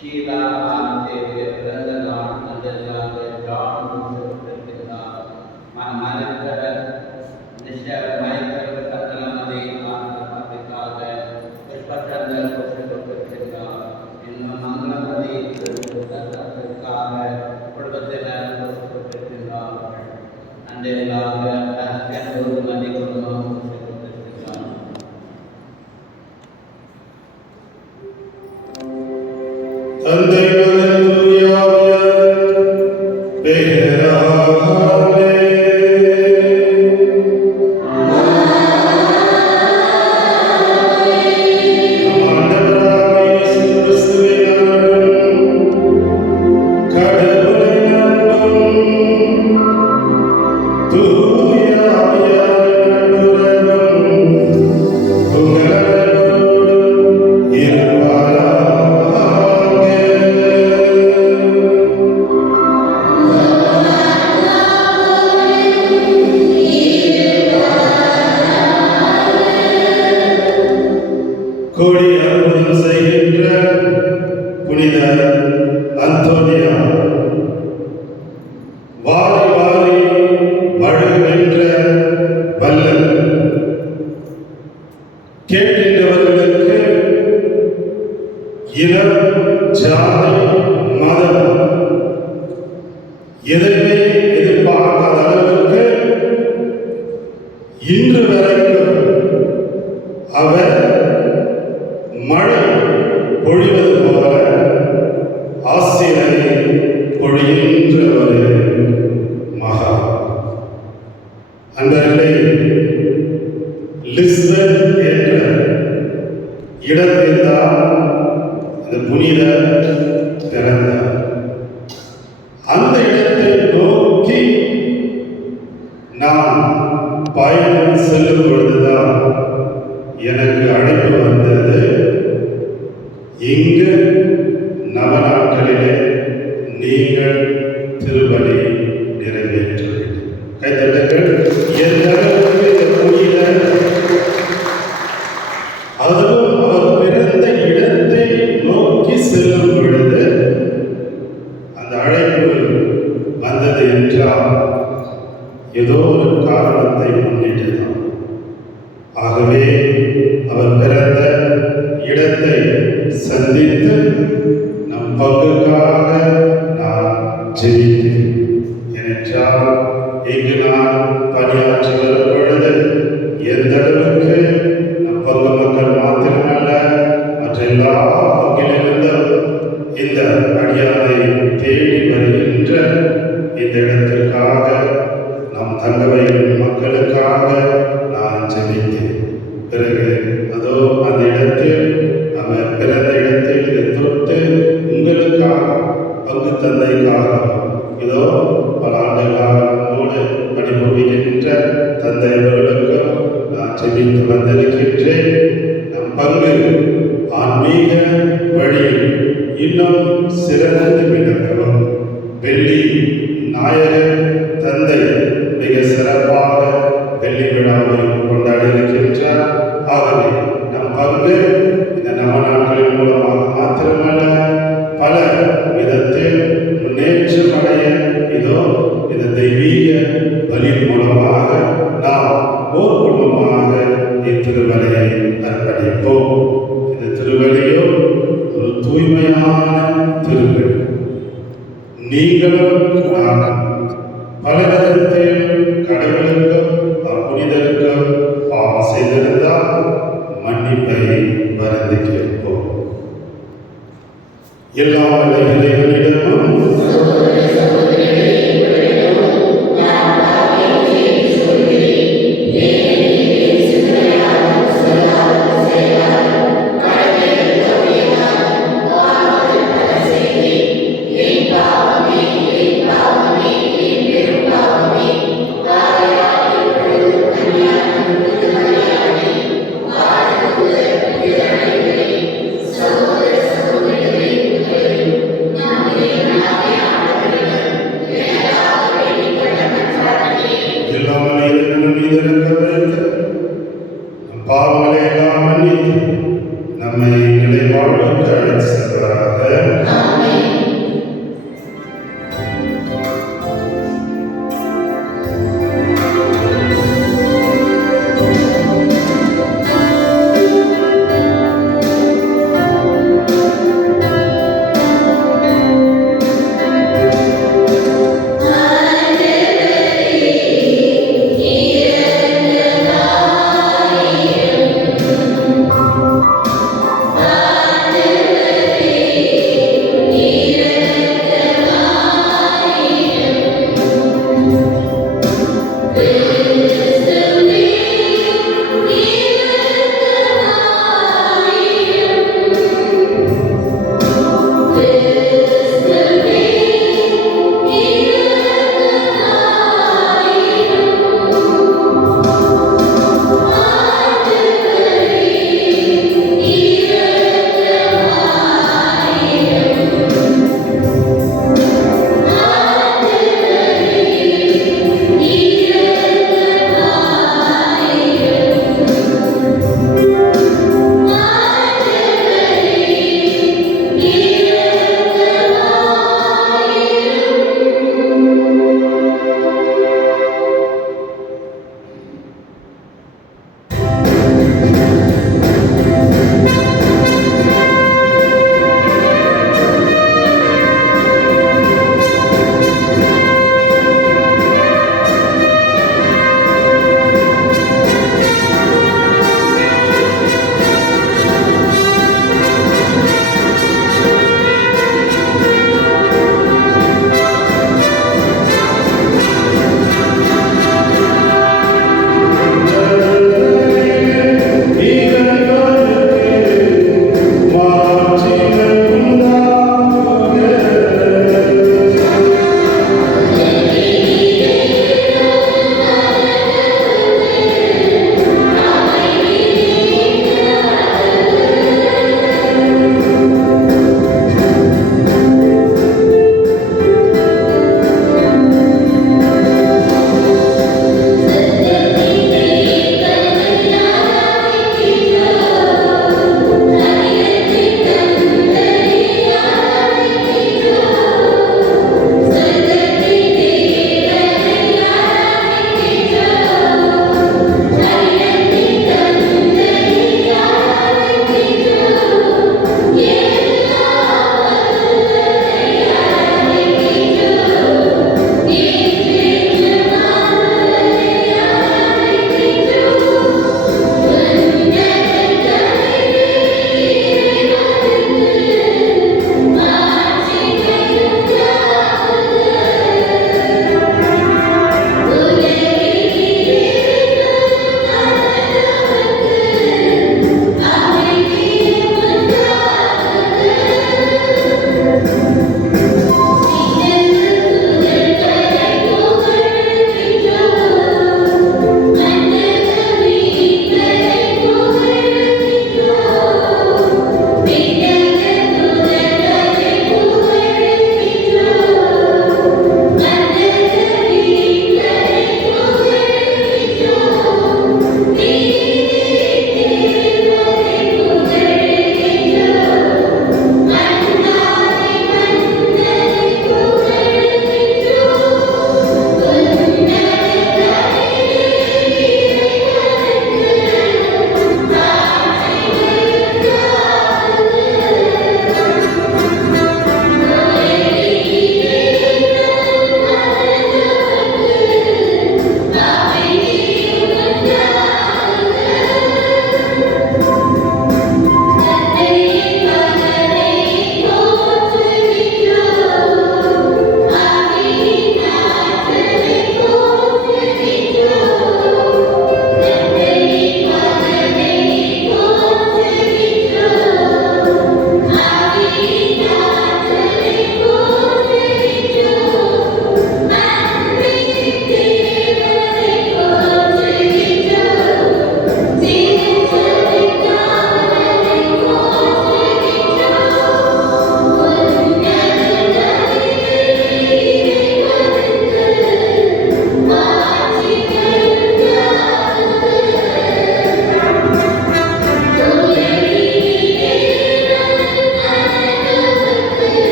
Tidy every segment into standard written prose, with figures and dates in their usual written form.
ஷீலா ஆனந்தேவி பிறந்த நாள் நல்லதாக பிராணம் மனக்கர மைக்கர் சந்தனமதி ஆனந்தத்திற்காக புஷ்பச்சந்தர் புஷ்பத்திற்காக இன்னும் மங்களமதி தத்திற்காக குடும்பத்தினர் புஷ்பத்திற்காக அன்றையதாக மதி குடும்பம் தந்தை மகன் தூய ஆவியாரின் பெயராலே நம் ஆண்டவராகிய இயேசு கிறிஸ்துவின் அன்பும் கடவுளின் அன்பும் தூய ஆவியாரின் நட்புறவும் உங்கள் அனைவரோடும் இருப்பாராக. கோடி அற்புதம் செய்கின்ற புனித அந்தோனியா, வாரி வாரி வழங்குகின்ற வல்லல், கேட்கின்றவர்களுக்கு இனம், ஜாதி, மதம் எதுவுமே எதிர்பார்க்காத அளவுக்கு இன்று வரைக்கும் அவர் மழை பொழிவது போல ஆசிரை பொழிகின்ற ஒரு மகா. அன்பர்களே, லிஸ்பன் என்ற இடத்தில்தான் அந்த புனித பிறந்தார். அந்த இடத்தை நோக்கி நான் பயணம் செல்லும் பொழுதுதான் எனக்கு அழைப்பு வந்தது. இங்கு நவநாட்களிலே நீங்கள் திருப்பலி நிறைவேற்ற வேண்டும். கைத்தட்டங்கள். எந்த அளவுக்கு இந்த புனித, அதுவும் அவர் பிறந்த இடத்தை நோக்கி செல்லும் பொழுது அந்த அழைப்பு வந்தது என்றால் ஏதோ ஒரு காரணத்தை முன்னிட்டுதான். ஆகவே அவர் பிறந்த இடத்தை சந்தித்து நம் பங்குக்காக நான் ஜெபித்தேன். ஏனென்றால் இங்கு நான் பணியாற்றி வரும் பொழுது எந்த அளவுக்கு நம் பங்கு மக்கள் மாத்திரமல்ல, மற்ற எல்லா பங்கிலிருந்தும் இந்த அடியாரை தேடி வருகின்ற இந்த இடத்திற்காக, நாம் தங்க வைக்கும் மக்களுக்காக நான் ஜெபித்தேன். பிறகு அதோ அந்த இடத்தில், அவர் பிறந்த இடத்தில் இதை தொட்டு உங்களுக்காக, பங்கு தந்தைக்காக, இதோ பல ஆண்டுகளாக நம்மோடு பணிபுரிகின்ற தந்தை அவர்களுக்கும் நான் ஜெபித்து வந்திருக்கின்றேன். நம் பங்கு ஆன்மீக வழியில் இன்னும் சிறந்து விளங்கவும் வெள்ளி நாயகர் தந்தை மிக சிறப்பாக வெள்ளி விழாவை கொண்டாடி இருக்கின்றார். ஆகவே நம் பங்கு இந்த நவநாட்களின் மூலமாக மாத்திரமல்ல, பல விதத்தில் முன்னேற்றம் அடைய இதோ இந்த தெய்வீக பலி மூலமாக நாம் ஓர் குடும்பமாக இத்திருவலையை அர்ப்பணிப்போம். இந்த திருவலியோ ஒரு தூய்மையான திருவலி. நீங்களும் நானும் பல விதத்தில் கடவுளுக்கும் புனிதருக்கும் பாவம் செய்திருந்தால் மன்னிப்பை வருந்தி கேட்போம். எல்லா இறைவனிடமும்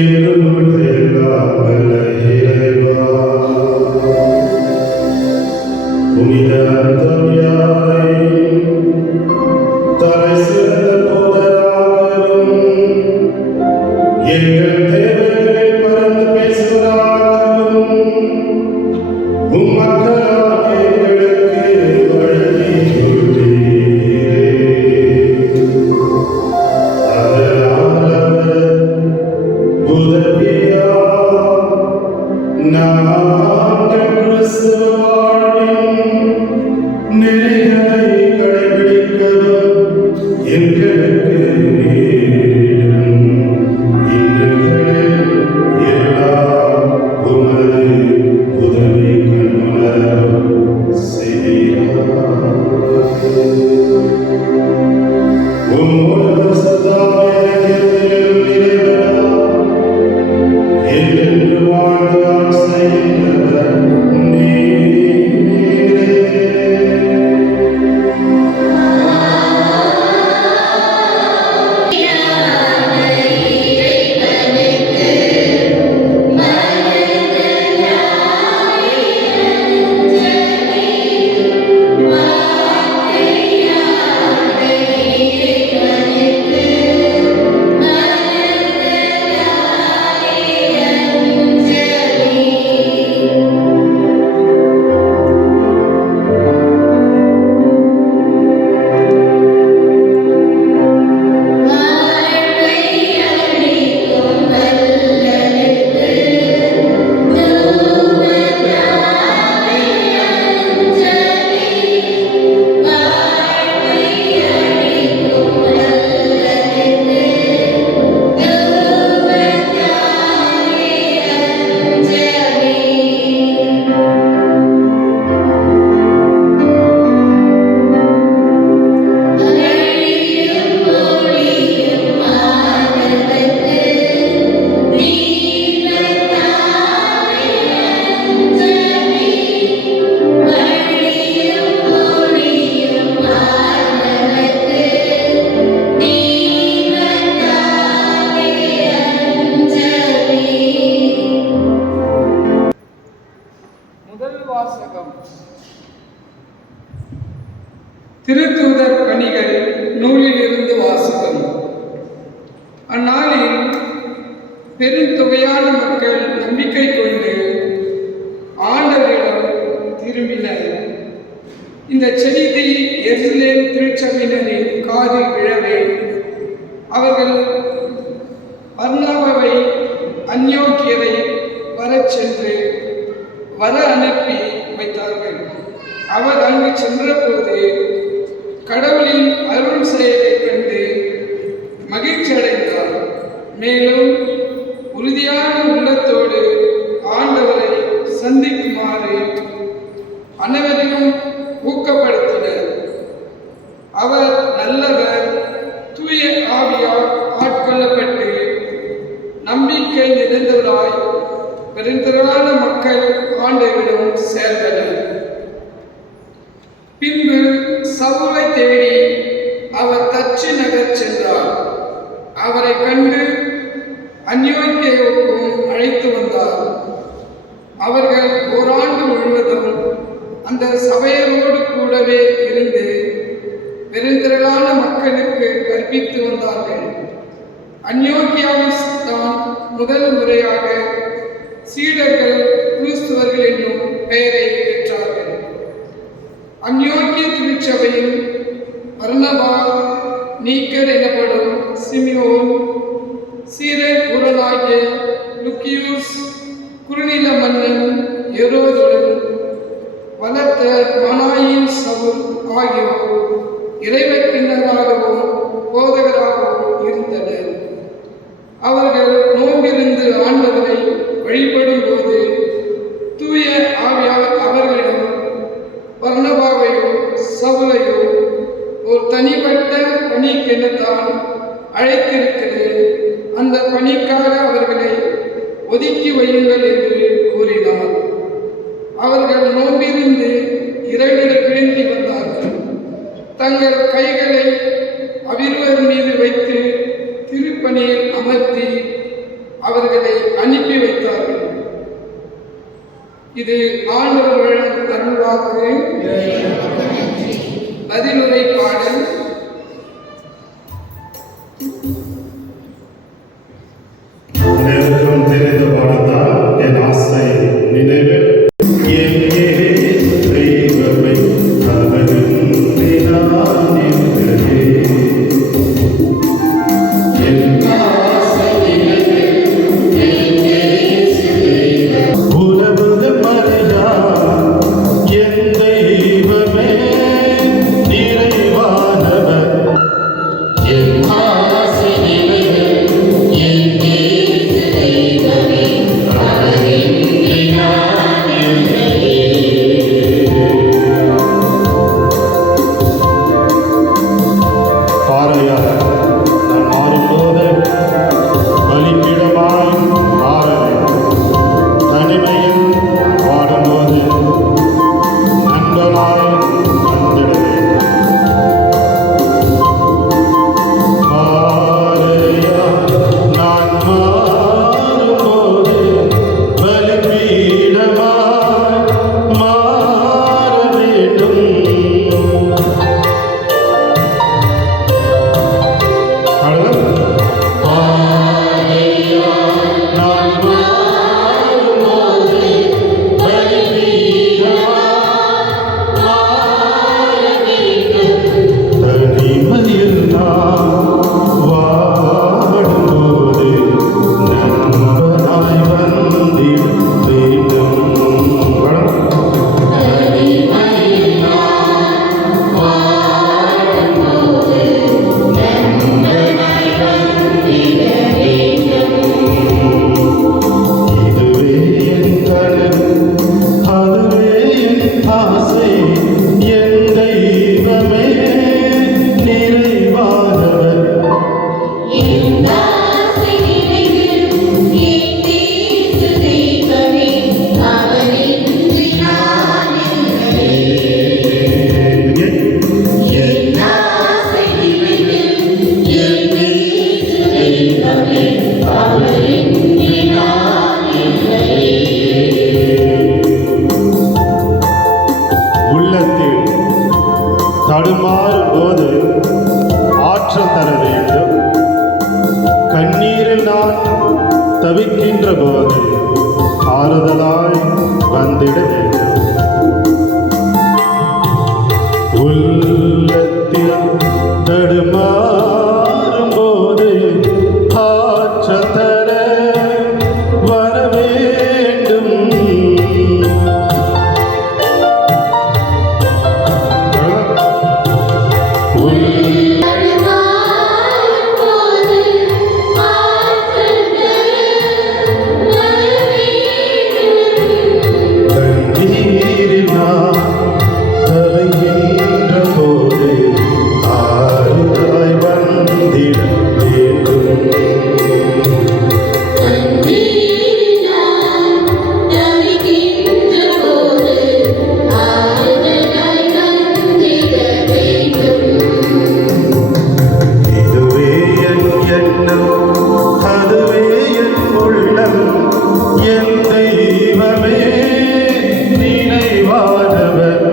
என்றும் எல்லாம் வல்ல இறைவா, புனித அந்தோனியாரை தலை சிறந்த போதராகவும் எங்கள் தேவைகளில் பறந்து பேசுவதாகவும் உம் மக்களாகிய எங்களுக்கு வழியுறுத்தீரே. அதனால் அவர் உதவியால் நாங்கள் கிறிஸ்தவ வாழ்வின் நெறிகளை கடைபிடிக்கவும் எங்களுக்கு நேரிடும் இன்னல்களில் எல்லாம் உமது உதவி கண்ணுணரவும் செய்வீராக. உம்மோடு சதாயத்தில் நிறைவரா என்றென்று வாழ்ந்து ஆட்சி செய்கின்றவர் நீரே. முதல் வாசகம். திருத்தூதர் பணிகள் நூலிலிருந்து வாசகம். அந்நாளில் பெருந்தொகையான மக்கள் நம்பிக்கை கொண்டு ஆண்டவரிடம் திரும்பினர். இந்த செய்தி எருசலேம் திருச்சபையினரின் காதில் விழவே அவர்கள் பர்னபாவை அந்யோக்கியரை வரச் சென்று வர அனுப்பி வைத்தார்கள். அவர் அங்கு சென்றபோது கடவுளின் அருள் செயலைக் கண்டு மகிழ்ச்சி அடைந்தார். மேலும் உறுதியான உள்ளத்தோடு ஆண்டவரை சந்திக்குமாறு அனைவரையும் ஊக்கப்படுத்தினர். அவர் நல்லவர், தூய ஆவியால் ஆட்கொள்ளப்பட்டு நம்பிக்கை நிறைந்தவராய் பெருந்திரளான மக்கள் ஆண்டவரிடம் சேர்ந்தனர். பின்பு சவுலை தேடி அவர் தச்சு நகர் சென்றார். அவரை கண்டு அந்யோக்கியருக்கும் அழைத்து வந்தார். அவர்கள் ஓராண்டு முழுவதும் அந்த சபையரோடு கூடவே இருந்து பெருந்திரளான மக்களுக்கு கற்பித்து வந்தார்கள். அந்யோக்கியாவில் தான் முதல் முறையாக சீடர்கள் கிறிஸ்துவர்கள் என்னும் பெயரை பெற்றார்கள். அந்யோக்கிய திருச்சபையில் பர்னபா, நீக்கர் எனப்படும் சிமியோன், சீரன் ஊரனாகிய லுக்கியூஸ், குறுநில மன்னன் எரோதுடன் வளர்த்த மனாயின் சவுல் ஆகியோர் இறைவக்கிண்ணராகவும் போதகராகவும் இருந்தனர். அவர்கள் நோம்பிருந்து ஆண்டவரை வழிபடும் போது தூய ஆவியார் அவர்களிடம் பர்னபாவையோ சவுலையோ ஒரு தனிப்பட்ட பணிக்கெனத்தான் அழைத்திருக்கிறேன், அந்த பணிக்காக அவர்களை ஒதுக்கி வையுங்கள் என்று கூறினார். அவர்கள் நோம்பிருந்து இறைவனிடம் வேண்டி வந்தார்கள். தங்கள் கைகளை அவ்விருவர் மீது வைத்து திருப்பணியில் அமர்த்தி அவர்களை அனுப்பி வைத்தார்கள். இது ஆண்டவர் வழங்கும் அருள்வாக்கு. பதிலுரை பாடல். அனைவருக்கும் தெரிந்த பாடத்தால் என் ஆசை நினைவில் எங்கே தெய்வமே அவரின்றி நான் இருக்கிறே. என் உறவுகள் மறையா என் தெய்வமே நிறைவானவர். என் பாறையாக நான் மாறும்போது பலிபீடமாய் மாறலை. தனிமையில் பாடும்போது நண்பனாய் வந்திடுவேன். பாறையா நான் மாறும்போது பலிபீடமாய் மாற வேண்டும். இதுவே என் கனவு, அதுவே என் ஆசை. என் தெய்வமே நிறைவானவர். உள்ளத்தில் தடுமாறும் போது ஆற்றல் தர வேண்டும். கண்ணீரில் நான் தவிக்கின்ற போது ஆறுதலாய் வந்திட வேண்டும். உள்ளத்தில் தடுமாறும் போது ஆற்றல் தர வர வேண்டும். கண்ணீரில் நான் தவிக்கின்ற போது ஆறுதலாய் வந்திட வேண்டும். இதுவே என் எண்ணம், அதுவே என் உள்ளம். என் தெய்வமே நினைவானவர்.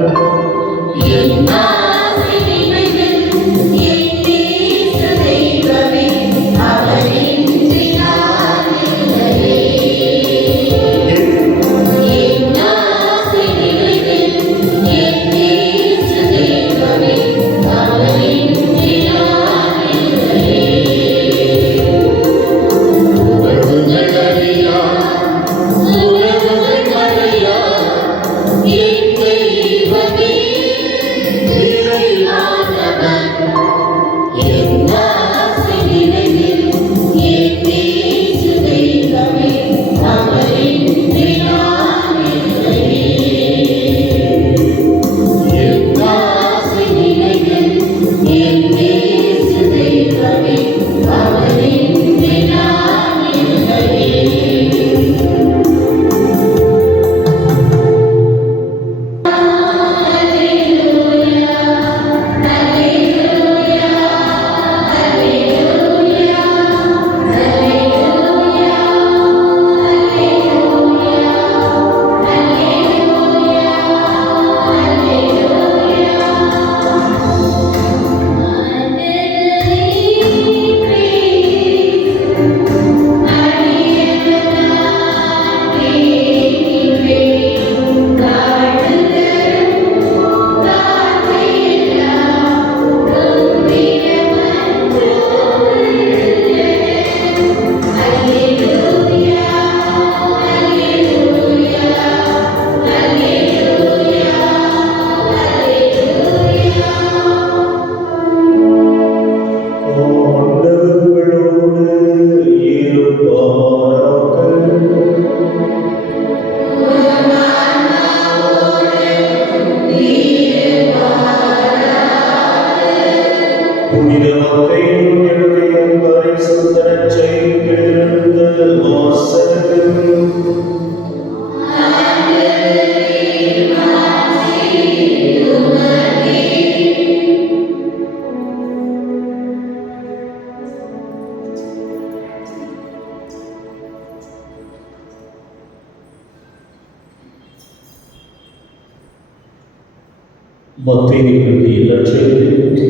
மத்தேயு எழுதிய நற்செய்தி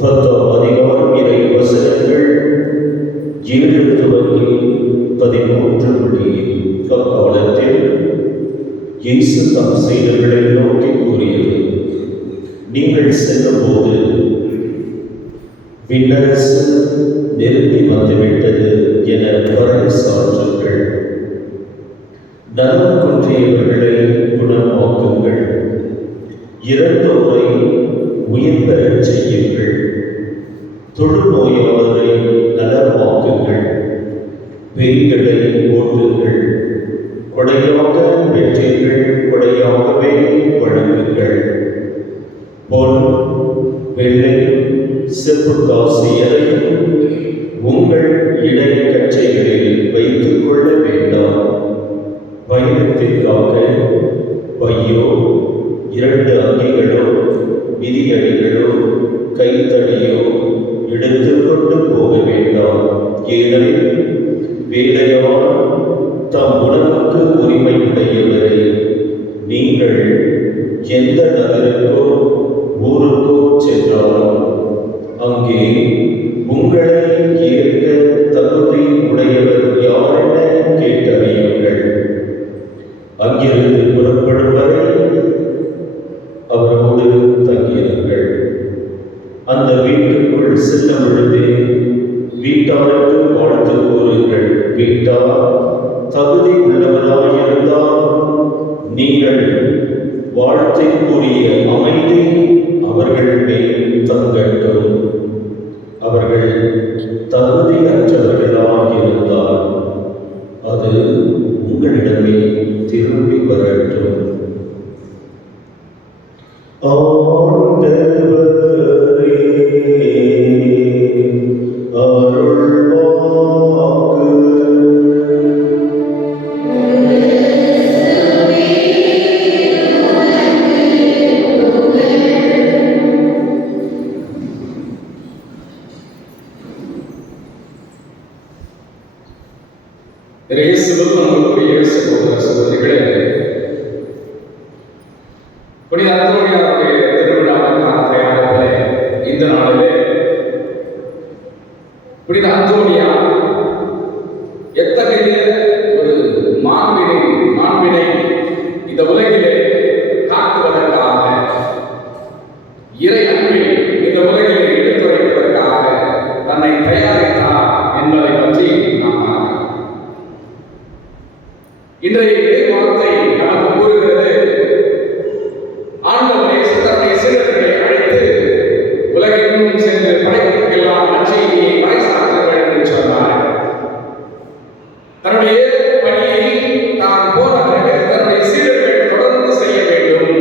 10ஆம் அதிகாரம் இறை வசனங்கள் 7 துவங்கி 13 முடிய. அக்காலத்தில் இயேசு தம் சீடர்களை நோக்கி கூறியது: நீங்கள் செல்லும்போது விண்ணரசு நெருங்கி வந்துவிட்டது என பறைசாற்றுங்கள். நலம் குன்றியவர்களை குணமாக்குங்கள். இறந்தோரை உயிர் பெறச் செய்யுங்கள். தொழுநோயாளரை நலமாக்குங்கள். பேய்களை ஓட்டுங்கள். கொடையாக பெற்றீர்கள், கொடையாகவே வழங்குங்கள். பொன், வெள்ளை, செப்பு காசு எதையும் உங்கள் இடை கச்சைகளில் வைத்துக் கொள்ள வேண்டாம். பயணத்திற்காக பையோ, 2 அங்கிகளோ, மிதியடிகளோ, கைத்தடியோ எடுத்துக்கொண்டு போக வேண்டாம். ஏனெனில் வேலையால் தம் உணவுக்கு உரிமை உடையவரை நீங்கள் எந்த நகருக்கோ ஊருக்கோ சென்றாலும் அங்கே உங்களை ஏற்க தகுதி உடையவர் யாரென கேட்டறியுங்கள். அங்கிருந்து புறப்படும் வரை அவரோடு தங்கியிருங்கள். அந்த வீட்டுக்குள் செல்லும் பொழுது வீட்டாருக்கு வாழ்த்து கூறுங்கள். வீட்டார் தகுதி உள்ளவராயிருந்தால் நீங்கள் வாழ்த்திற்குரிய அமைதி அவர்கள் மேல் தங்கட்டும். அவர்கள் தகுதியற்றவர்களாயிருந்தால் அது உங்களிடமே திரும்பி வரட்டும். ஆண்டவரே அருள்வாக்கு. இயேசுவில் நம்மளுடைய சகோதர சகோதரிகளே, புனித அந்தோனியாருடைய திருவிழாவுக்கான தயாரிப்பிலே இந்த நாளிலே புனித அந்தோனியா எத்தகைய ஒரு மாண்பினை இந்த உலகிலே காட்டுவதற்காக, இறை அன்பை இந்த உலகிலே எடுத்துரைப்பதற்காக தன்னை தயாரித்தார் என்பதை பற்றி நாம் இன்றைய வார்த்தை நமக்கு கூறுகிறது. ஆண்டவரை தன்னுடைய சீடர்களை அழைத்து உலகெங்கும் சென்று படைப்புக்கெல்லாம் நற்செய்தியை பறைசாற்றுங்கள் என்று சொன்னார். தன்னுடைய பணியை தான் போன பிறகு தன்னுடைய சீடர்கள் தொடர்ந்து செய்ய வேண்டும்.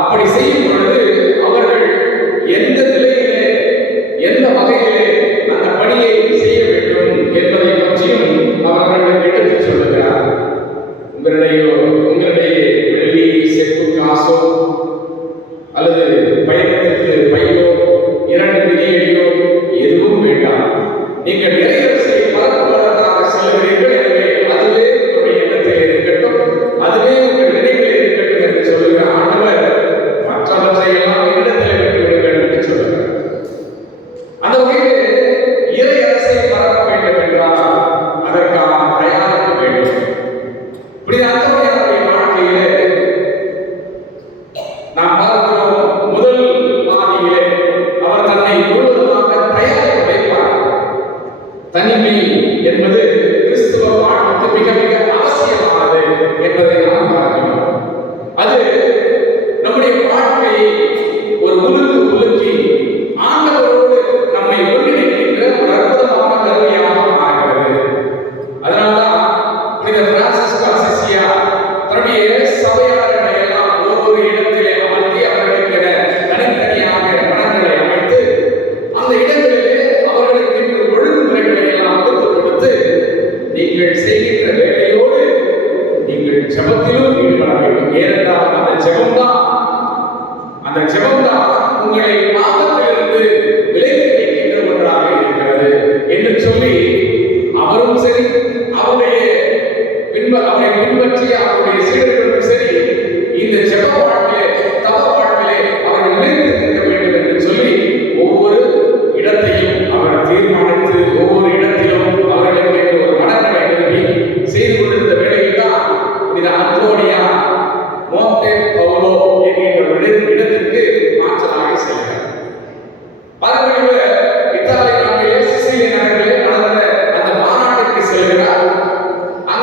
அப்படி செய்யும் பொழுது அவர்கள் எந்த நிலையிலே, எந்த வகையிலே அந்த பணியை செய்ய வேண்டும் என்பதை பற்றியும் அவர்களுக்கு எடுத்துச் சொல்லுகிறார். உங்களுடைய வெள்ளி, செப்பு காசோ அல்லது பயணத்திற்கு பையோ, 2 மிதியடியோ எதுவும் வேண்டாம். நீங்கள் இறையரசை பரப்புவதற்காக செல்கிறீர்கள். எனவே அதுவே உங்களுடைய எண்ணத்தில் இருக்கட்டும், அதுவே உங்கள் நினைவில் இருக்கட்டும் என்று சொல்லுகிற ஆண்டவர் மற்றவற்றை எல்லாம் இடத்தில் விட்டுவிடுங்கள் என்று சொல்லுகிறார். அந்த வகையில் இறையரசை பரப்ப வேண்டும் என்றால் அதற்கான தயாரிப்பு வேண்டும். புனித அந்தோனியாருடைய வாழ்க்கையிலே நாம் பார்க்கிறோம். முதல் பாதியிலே அவர் தன்னை முழுவதுமாக தயாரித்து வைப்பார். தனிமை என்பது கிறிஸ்துவ வாழ்வுக்கு மிக மிக அவசியமானது என்பதை நாம் பார்க்கிறோம். அது நம்முடைய வாழ்க்கையை ஒரு உலுக்கி ஆண்டவரோடு நம்மை ஒருங்கிணைக்கின்ற ஒரு அற்புதமான கருவியாக மாறுகிறது. அதனால்தான் புனித பிரான்சிஸ் அசிசியா தன்னுடைய சபையாளர்களை எல்லாம் ஒவ்வொரு இடத்திலே அமர்த்தி அவர்களுக்கு தனித்தனியாக மனங்களை அமைத்து அந்த இடங்களிலே அவர்களுக்கு ஒழுங்குமுறைகளை எல்லாம் வகுத்து கொடுத்து, நீங்கள் செய்கின்ற வேலையோடு நீங்கள் ஜெபத்திலும் ஈடுபட வேண்டும். ஏனென்றால் அந்த ஜெபம்தான் உங்களை பாவத்திலிருந்து விலக்கி வைக்கின்ற ஒன்றாக இருக்கிறது என்று சொல்லி அவரும் சரி, அவரை பின்பற்றிய அவருடைய சீடர்களும் சரி, இந்த ஜெப வாழ்க்கையிலே, தவ வாழ்க்கையிலே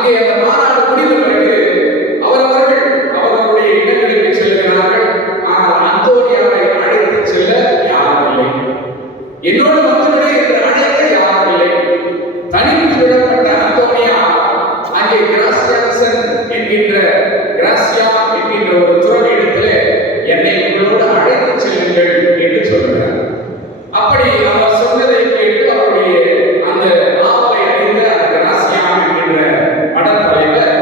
அங்கே அந்த மாநாடு முடிந்த பிறகு அவர்களுடைய இடங்களுக்கு செல்கிறார்கள். ஆனால் அந்தோனியாவை அழைத்து செல்ல யாரும் இல்லை. என்னோடு வந்துவிடு என்று அழைக்க யாரும் இல்லை. தனித்து விடப்பட்ட அந்தோனியா அங்கே கிராசியா என்கின்ற ஒரு துறவி இடத்திலே என்னை உங்களோடு அழைத்து செல்லுங்கள் என்று சொல்கிறார். அப்படி அவர் சொன்னதை கேட்டு அவருடைய அந்த ஆவலை அறிந்த அந்த கிராசியா என்கின்ற மடத்தலைவர்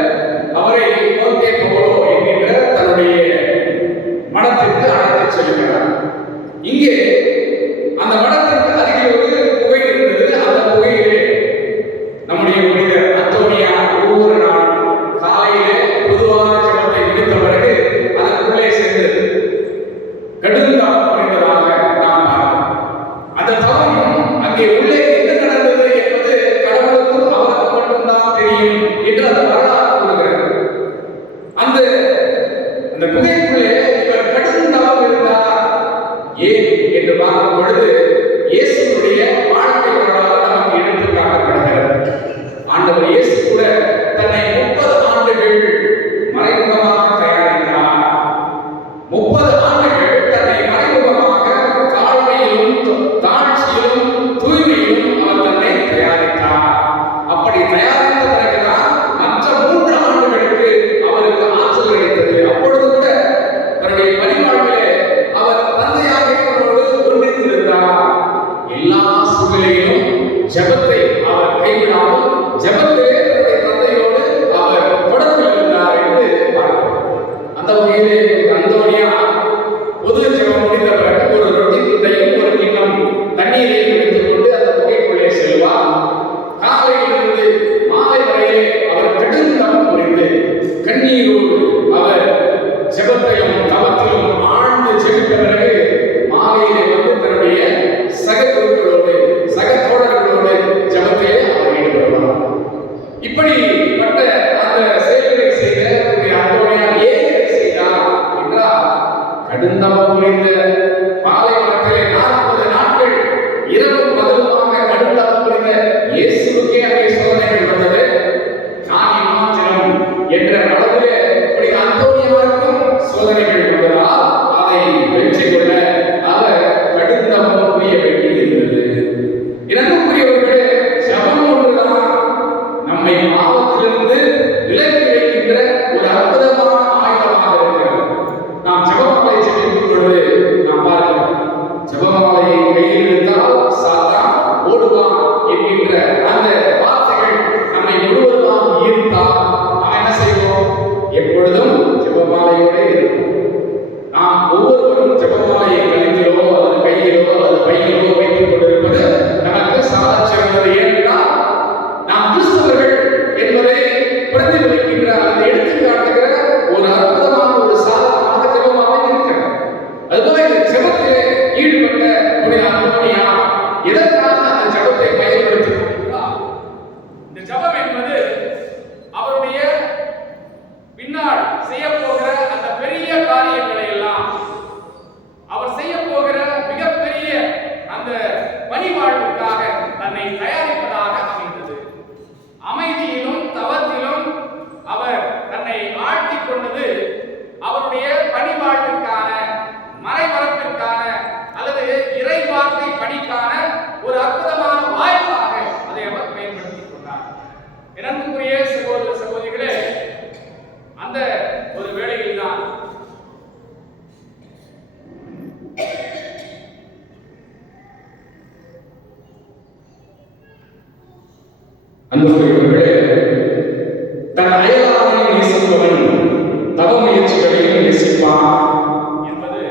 அவரை மோத்தே போலோ என்கின்ற தன்னுடைய மடத்திற்கு அழைத்து செல்கிறார். இங்கே அந்த மடத்திற்கு அருகில் ஒரு குகை இருந்தது. அந்த குகையிலே நம்முடைய புனிதர் அந்தோனியா ஒவ்வொரு நாளும் காலையிலே பொதுவான ஜெபத்தை முடித்த பிறகு அதற்குள்ளே சென்று கடுந்தாம் புரிந்ததாக நாம் பார்க்கிறோம். அந்த தவம் அங்கே உள்ளே என்ன நடந்தது என்பது கடவுளுக்கும் அவருக்கு மட்டும்தான் தெரியும் என்று அந்த வரலாறு கூறுகிறது. அந்த குகைக்குள்ளே இவர் கடுந்தவம் இருந்தார். ஏன் என்று பார்க்கும் பொழுது இயேசுடைய வாழ்க்கை வரலாறு நமக்கு எடுத்து காட்டப்படுகிறது. ஆண்டவர் இயேசு கூட தன்னை 30 ஆண்டுகள் மறைமுகமாக தயாரித்தார். 30 ஆண்டுகள் தன்னை மறைமுகமாக தாழ்மையிலும் தாழ்ச்சியிலும் தூய்மையிலும் அவர் தன்னை தயாரித்தார். அப்படி தயாரித்த பிறகுதான் மற்ற 3 ஆண்டுகளுக்கு அவருக்கு ஆற்றல் கிடைத்தது. அப்பொழுது கூட தன்னுடைய பணிவாழ்விலே அவர் தந்தையாகியோடு ஒன்றித்திருந்தார். எல்லா சூழ்நிலையிலும் ஜெபத்தை அவர் கைவிடாமல் ஜெபத்திலே தன்னுடைய தந்தையோடு அவர் தொடர்பில் இருந்தார் என்று பார்க்கிறோம். அந்த வகையிலே அந்தோனியா பொது ஜெபம் முடிந்த பிறகு ஒரு ரொட்டி துண்டையும் ஒரு கிண்ணம் தண்ணீரையும் எடுத்துக் கொண்டு அந்த குகைக்குள்ளே செல்வார். காலையிலிருந்து மாலை வரையிலே அவர் கடுந்தவம் புரிந்து கண்ணீரோடு அவர் ஜெபத்திலும் தவத்திலும் ஆழ்ந்து ஜெபித்த பிறகு மாலையிலே வந்து தன்னுடைய சக குருக்களோடு சக தோழர்களோடு ஜெபத்திலே அவர் ஈடுபடுவார். இப்படிப்பட்ட அந்த செயல்களை செய்த அந்தோனியா ஏன் இதை செய்தார் என்றால் கடுந்தவம் புரிந்த பாலைவனத்திலே 40 நாட்கள் இரவும் பகலுமாக கடுந்தவம் புரிந்த இயேசுவுக்கே அங்கே சோதனைகள் வந்தது. நான் இம்மாத்திரம் என்ற அளவிலே இப்படி அந்தோனியாவுக்கும் சோதனைகள் வந்ததால் அதை வெற்றி கொள்ள அவர் கடுந்தவம் புரிய வேண்டி இருந்தது. இறங்குக்குரியவர்களே, ஜபம் ஒன்றுதான் நம்மை பாவத்திலிருந்து விலக்கி வைக்கின்ற ஒரு அற்புதமான ஆயுதமாக இருக்கிறது. நாம் ஜபமாலை ஜெபிக்கும் பொழுது நாம் பார்க்கிறோம், ஜபமாலையை கையில் எடுத்தால் சாத்தான் ஓடுவான் என்கின்ற அந்த வார்த்தைகள் நம்மை முழுவதுமாக ஈர்த்தால் நாம் என்ன செய்வோம்? எப்பொழுதும் ஜபமாலையோடு இருக்கும். நாம் ஒவ்வொருவரும் ஜபமாலையை கழுத்திலோ அல்லது கையிலோ அல்லது பையிலோ வைத்துக் கொண்டிருப்பது நமக்கு சாலச் சிறந்தது. ஏனென்றால் நாம் கிறிஸ்தவர்கள் என்பதை பிரதிபலிக்கின்ற அல்லது எடுத்துக்காட்டுகிற ஒரு அற்புதமான ஒரு சாதனமாக ஜபமாலை இருக்கிறது. அதுபோல இந்த ஜபத்திலே ஈடுபட்ட புனித அந்தோனியா எதற்காக அந்த ஜபத்தை பயன்படுத்தினார்? இந்த ஜபம் என்பது அவருடைய பின்னால் செய்ய போகிற அந்த பெரிய காரியங்களை எல்லாம் அவர் செய்ய போகிற மிகப்பெரிய அந்த பணிவாழ்வுக்காக தன்னை தயாரிப்பதாக அமைந்தது. அமைதியிலும் தவத்திலும் அவர் தன்னை ஆழ்த்திக் கொண்டது அவருடைய பணிவாழ்விற்கான மறைமரப்பிற்கான அல்லது இறை வார்த்தை பணிக்கான ஒரு அற்புதமான வாய்ப்பாக அதை அவர் பயன்படுத்திக் கொண்டார். இறந்துக்குரிய சகோதர சகோதரிகளே, அந்த ஒரு வேளையில் தான் அன்புக்குரியவர்களே, தன் அயலாரை நேசிப்பவன் தவ முயற்சிகளையும் நேசிப்பான் என்பது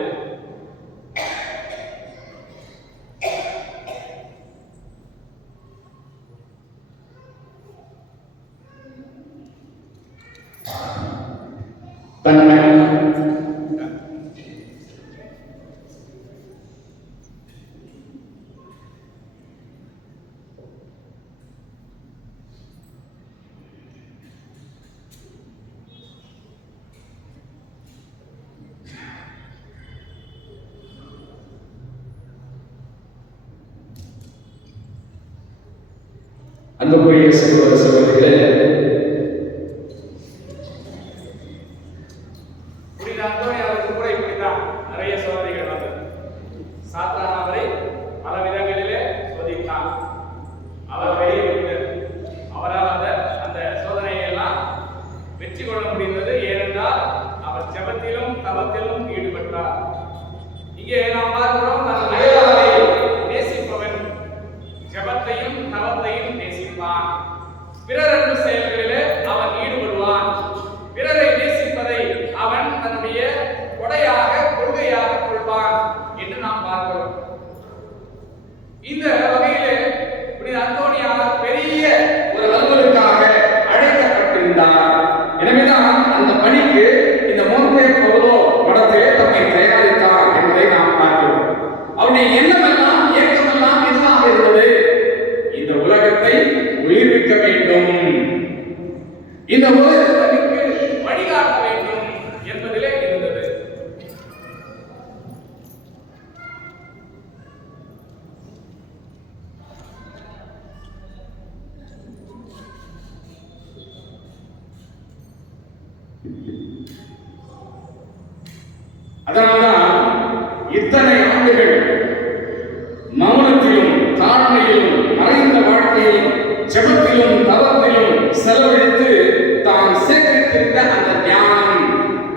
தன்னை அன்புக்குரிய சகோதர சகோதரிகளே, இங்கே நாம் பார்க்கிறோம், தன் அயலாரை நேசிப்பவன் ஜெபத்தையும் தவத்தையும் நேசிப்பான். பிறர் அன்பு செயல்களிலே அவன் ஈடுபடுவான். பிறரை நேசிப்பதை அவன் தன்னுடைய கொடையாக கொள்கையாக கொள்வான் என்று நாம் பார்க்கிறோம். இந்த வகையிலே புனித அந்தோனியார் பெரிய ஒரு அலுவலுக்காக அழைக்கப்பட்டிருந்தார். எனவேதான் அந்த பணிக்கு இந்த மோன்டே பவுலோ படத்திலே தம்மை தயாரித்தார் என்பதை நாம் பார்க்கிறோம். அவருடைய எண்ணமெல்லாம் இயக்கமெல்லாம் எதுவாக இருந்தது? இந்த உலகத்தை உயிர்ப்பிக்க வேண்டும், இந்த உலகத்திற்கு வழிகாட்ட வேண்டும் என்பதிலே இருந்தது. அதனால்தான் இத்தனை ஆண்டுகள் மௌனத்திலும் தாழ்மையிலும் மறைந்த வாழ்க்கையிலும் ஜெபத்திலும் தவத்திலும் செலவழித்து தான் சேகரித்திருந்த அந்த ஞானம்,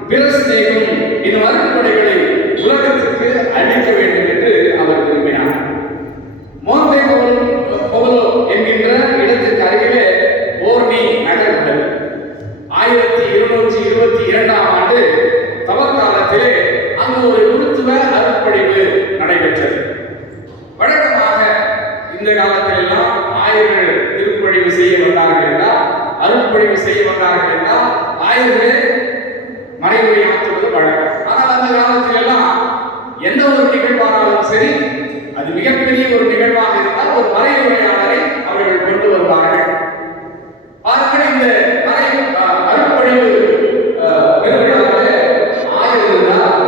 பிரஸ்தேகம், இந்த அருட்கொடைகளை உலகத்திற்கு அளிக்க வேண்டும் என்று அவர் விரும்பினார். மோன்டே பவுலோ என்கின்ற இடத்திற்கு அருகிலே ஓர்னி நகர் உள்ளது. 1222ஆம் ஆண்டு தவக்காலத்திலே அங்கு ஒரு குருத்துவ அருட்பணிவு நடைபெற்றது. வழக்கமாக இந்த காலத்திலெல்லாம் ஆயர்கள் திருப்பணிவு செய்ய வந்தார்கள் என்றால், அருட்பணிவு செய்ய வந்தார்கள் என்றால் ஆயர்களே மறைவுரை ஆற்றுவது வழக்கம். ஆனால் அந்த காலத்திலெல்லாம் எந்த ஒரு நிகழ்வானாலும் சரி, அது மிகப்பெரிய ஒரு நிகழ்வாக இருந்தால் ஒரு மறைவுரையாளரை அவர்கள் கொண்டு வருவார்கள். பாருங்கள், இந்த அருட்பணிவு பெருவிழாவிலே ஆயர் இருந்தால்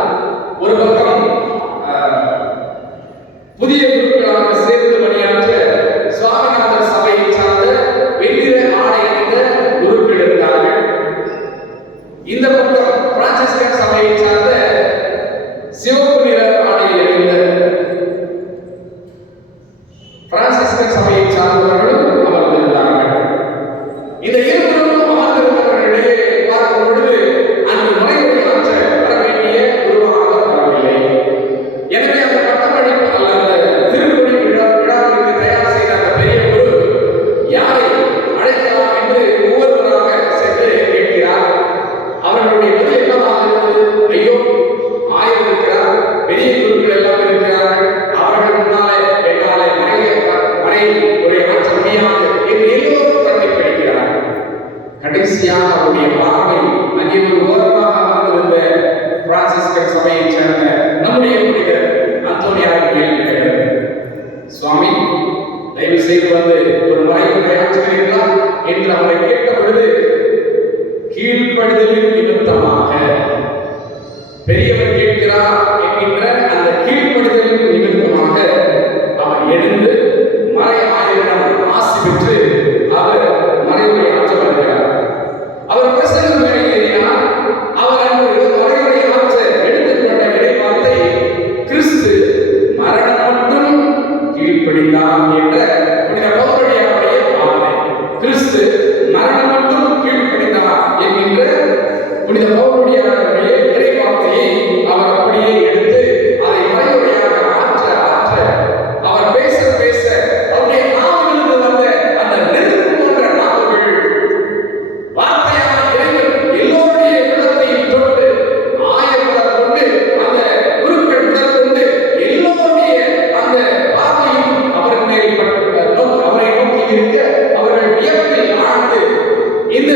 ஒரு பக்கம் புதிய குருக்களாக சேர்ந்து பணியாற்ற சுவாமிநாதர் சபையை சார்ந்த வெண்ணிற ஆடை அணிந்த குருக்கள் இருந்தார்கள். இந்த பக்கம் பிரான்சிஸ்கன் சபையை சார்ந்த சிவப்பு நிற ஆடை அணிந்த பிரான்சிஸ்கன் சபையை சார்ந்தவர்களும் அமர்ந்திருந்தார்கள். இந்த இருவரும் அமர்ந்திருந்தவர்களிடையே பார்க்கும் பொழுது அங்கு முறையுரை ஆற்ற வர வேண்டிய உருவாக வரவில்லை. எனவே அந்த பட்டமளிப்பு அல்லது திருப்பணி விழாவிற்கு தயார் செய்த அந்த பெரிய குரு யாரை அழைக்கலாம் என்று ஒவ்வொருவராக சென்று கேட்கிறார். அவர்களுடைய பதில் என்னவாக இருந்தது? ஐயோ, ஆயர் இருக்கிறார், பெரிய குருக்கள் எல்லாம் இருக்கிறார்கள், அவர்கள் முன்னாலே என்னாலே மறை உரை ஆற்ற முடியாது என்று எல்லோரும் தட்டி படிக்கிறார்கள். கடைசியாக அவருடைய பார்வை அங்கே ஒரு ஓரமாக அமர்ந்திருந்த பிரான்சிஸ்கன் சபையை சேர்ந்த நம்முடைய புனிதர் அந்தோனியாரின் மேல் விழுகிறது. சுவாமி, தயவு செய்து வந்து ஒரு மறைவுரை ஆற்றுகிறீர்களா என்று அவரை கேட்ட பொழுது, கீழ்ப்படுதலின் நிமித்தமாக பெரியவர் கேட்கிறார் என்கின்ற அந்த கீழ்ப்படுதலின் நிமித்தமாக அவர் எழுந்து மறை ஆயரிடம் ஆசி பெற்று அவர் மறைவுரை ஆற்ற வருகிறார். அவர் பிரசங்க மேடை ஏறினார். அவர் அன்று மறைவுரை ஆற்ற எடுத்துக்கொண்ட இறைவார்த்தை, கிறிஸ்து மரணம் மட்டும் கீழ்ப்படிந்தார் என்ற புனித பவுலடியாருடைய வார்த்தை. கிறிஸ்து மரணம் மட்டும் கீழ்ப்படிந்தார் என்கின்ற புனித பவுலடியாருடைய இறைவார்த்தையை அவர் அப்படியே எடுத்து அதை மறைவுரையாக ஆற்ற அவர் பேச பேச அவருடைய நாவுகளிலிருந்து வந்த அந்த நெருப்பு போன்ற நாவுகள் வார்த்தையான இறைவன் எல்லோருடைய உள்ளத்தையும் தொட்டு ஆயர்களை கொண்டு அந்த குருக்கள் முதல் கொண்டு எல்லோருடைய அந்த பார்வையும் அவர் மேல் அவரை நோக்கி இருக்க அவர்கள் வியப்பில் ஆழ்ந்து இந்த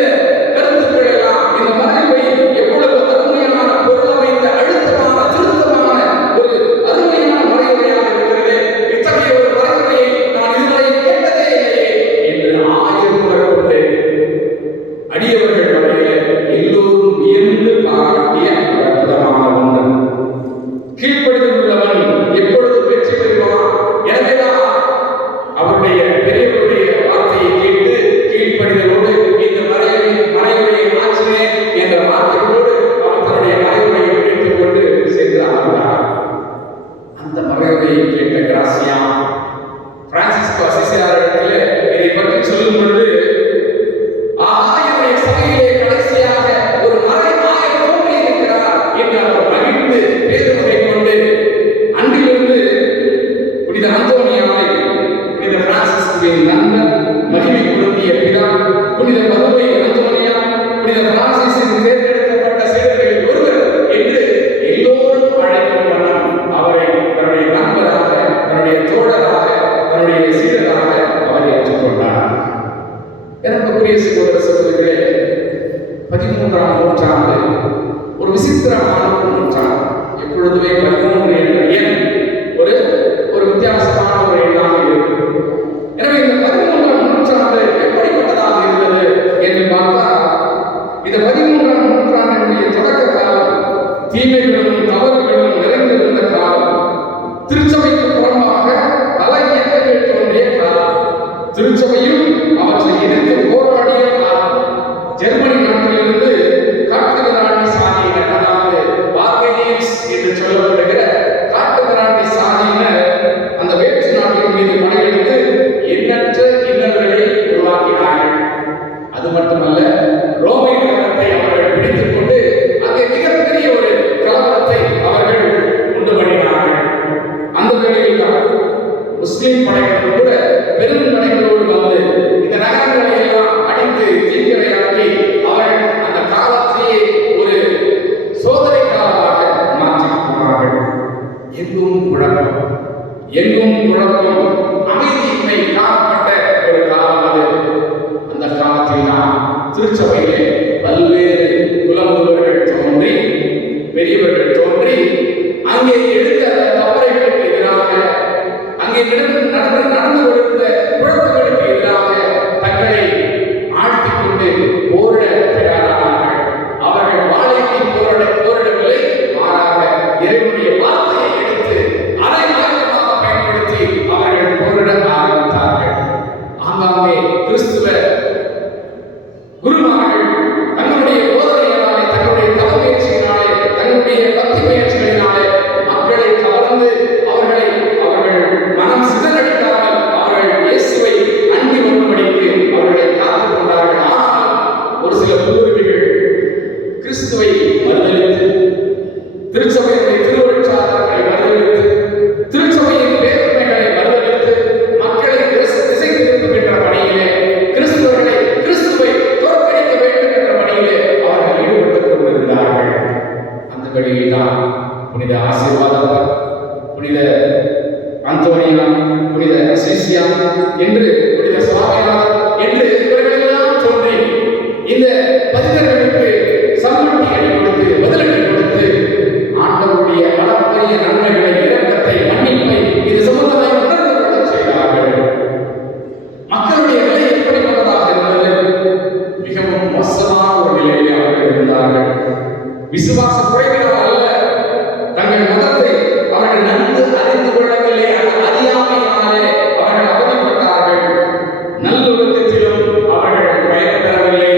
கருத்துக்கள் எல்லாம் இந்த மறைவை எவ்வளவு அருமையான பொருள் அமைந்த அழுத்தமான திருத்தமான ஒரு அருமையான மறைவுரையாக இருக்கிறது, இத்தகைய ஒரு மறைவுரையை நான் இதுவரை கேட்டதே இல்லையே என்று ஆயர் முதல் கொண்டு அடியவர்கள் வரையிலே எல்லோரும் வியந்து பாராட்டிய அற்புதமான ஒன்று. கீழ்ப்படுதல் உள்ளவன் எப்பொழுது வெற்றி பெறுவான்? எனவேதான் அவருடைய பெரியவருடைய வார்த்தையை கேட்டு கீழ்ப்படிதலோடு இந்த மறைவுரையை ஆற்றினேன் என்ற வார்த்தையோடு அவர் தன்னுடைய மறைவுரையை முடித்துக் கொண்டு சென்று அமர்ந்தார். அந்த மறைவுரையை கேட்ட கிராசியா பிரான்சிஸ்கோ அசிசியாரிடத்திலே இதை பற்றி சொல்லும் பொழுது, என்னுடைய சபையில் 13ஆம் நூற்றாண்டு ஒரு விசித்திரமான நூற்றாண்டு. எப்பொழுதுமே 13 என்ற எண் ஒரு வித்தியாசமான ஒரு எண்ணாக இருக்கு. எனவே இந்த 13ஆம் நூற்றாண்டு எப்படிப்பட்டதாக இருந்தது என்று பார்த்தால், இந்த 13ஆம் நூற்றாண்டினுடைய தொடக்க காலம் தீமைகளும் தவறுகளும் நிறைந்திருந்த காலம். திருச்சபைக்கு புறம்பாக பல இயக்கங்கள் தோன்றிய காலம். திருச்சபையும் அவற்றை எதிர்த்து போராடிய காலம். ஜெர்மனி நாட்டிலிருந்து காட்டுமிராண்டி சாதியினர், அதாவது பார்பேரியன்ஸ் என்று சொல்லப்படுகிற காட்டுமிராண்டி சாதியினர் அந்த வேற்று நாட்டின் மீது படையெடுத்து எண்ணற்ற இன்னல்களை உருவாக்கினார்கள். அது மட்டுமல்ல, ரோமை நகரத்தை அவர்கள் பிடித்துக் கொண்டு அங்கே மிகப்பெரிய ஒரு கலவரத்தை அவர்கள் உண்டு பண்ணினார்கள். அந்த வேளையில் தான் முஸ்லிம் படைகள் கூட பெரும் படைகளோடு வந்து இந்த நகரங்களை எல்லாம் அடித்து தீக்கிரையாக்கி அவர்கள் அந்த காலத்தையே ஒரு சோதனை காலமாக மாற்றினார்கள். எங்கும் குழப்பம், அமைதியின்மை காணப்பட்ட ஒரு காலம் அது. அந்த காலத்தில் தான் திருச்சபையிலே பல்வேறு குலமுதல்வர்கள் தோன்றி, பெரியவர்கள் தோன்றி, அங்கே எடுத்த அந்த தவறுகளுக்கு எதிராக, அங்கே நடந்து கொண்டிருந்த குழப்பங்களுக்கு எதிராக தங்களை ஆழ்த்திக் கொண்டு போரிட தயாரானார்கள். அவர்கள் வாழைக்கு போரிடவில்லை, மாறாக இறைவனுடைய வார்த்தையை எடுத்து அதை ஆயுதமாக பயன்படுத்தி அவர்கள் போரிட ஆரம்பித்தார்கள். ஆங்காங்கே கிறிஸ்துவ குருமார்கள் தங்களுடைய போதனையினாலே, தங்களுடைய தவ முயற்சியினாலே, தங்களுடைய பக்தி முயற்சிகளினாலே மக்களை கவர்ந்து அவர்கள் மனம் சிதறடிக்காமல் அவர்கள் இயேசுவை அண்டி வரும்படிக்கு அவர்களை காத்துக் கொண்டார்கள். ஆனால் ஒரு சில புதுமைகள் கிறிஸ்துவை மறுதலித்து, திருச்சபையினுடைய திருவருட்சாதனங்களை மறுதலித்து, திருச்சபையின் பேருண்மைகளை மறுதலித்து, மக்களை திசை திருப்புகின்ற பணியிலே, கிறிஸ்துவை தோற்கடிக்க வேண்டும் என்ற பணியிலே அவர்கள் ஈடுபட்டுக் கொண்டிருந்தார்கள். அந்த வழியில் தான் புனித ஆசீர்வாதம், புனித அந்தோனியா, புனித அசிசியா என்று, புனித சுவாமிநாதன் என்று இவர்களெல்லாம் தோன்றி இந்த பதினர்களுக்கு சம்மட்டி அடி கொடுத்து, பதிலடி கொடுத்து, ஆண்டவருடைய அளப்பரிய நன்மைகளை, இரக்கத்தை, மன்னிப்பை இது சம்பந்தமாய் உணர்ந்து கொள்ளச் செய்தார்கள். மக்களுடைய நிலை எப்படிப்பட்டதாக இருந்தது? மிகவும் மோசமான ஒரு நிலையிலே அவர்கள் இருந்தார்கள். விசுவாச குறைவினால் அல்ல, தங்கள் மதத்தை அவர்கள் நன்கு அறிந்து கொள்ளவில்லை, அந்த அறியாமையினாலே அவர்கள் அவதிப்பட்டார்கள். நல்லொழுக்கத்திலும் அவர்கள் பயன் பெறவில்லை.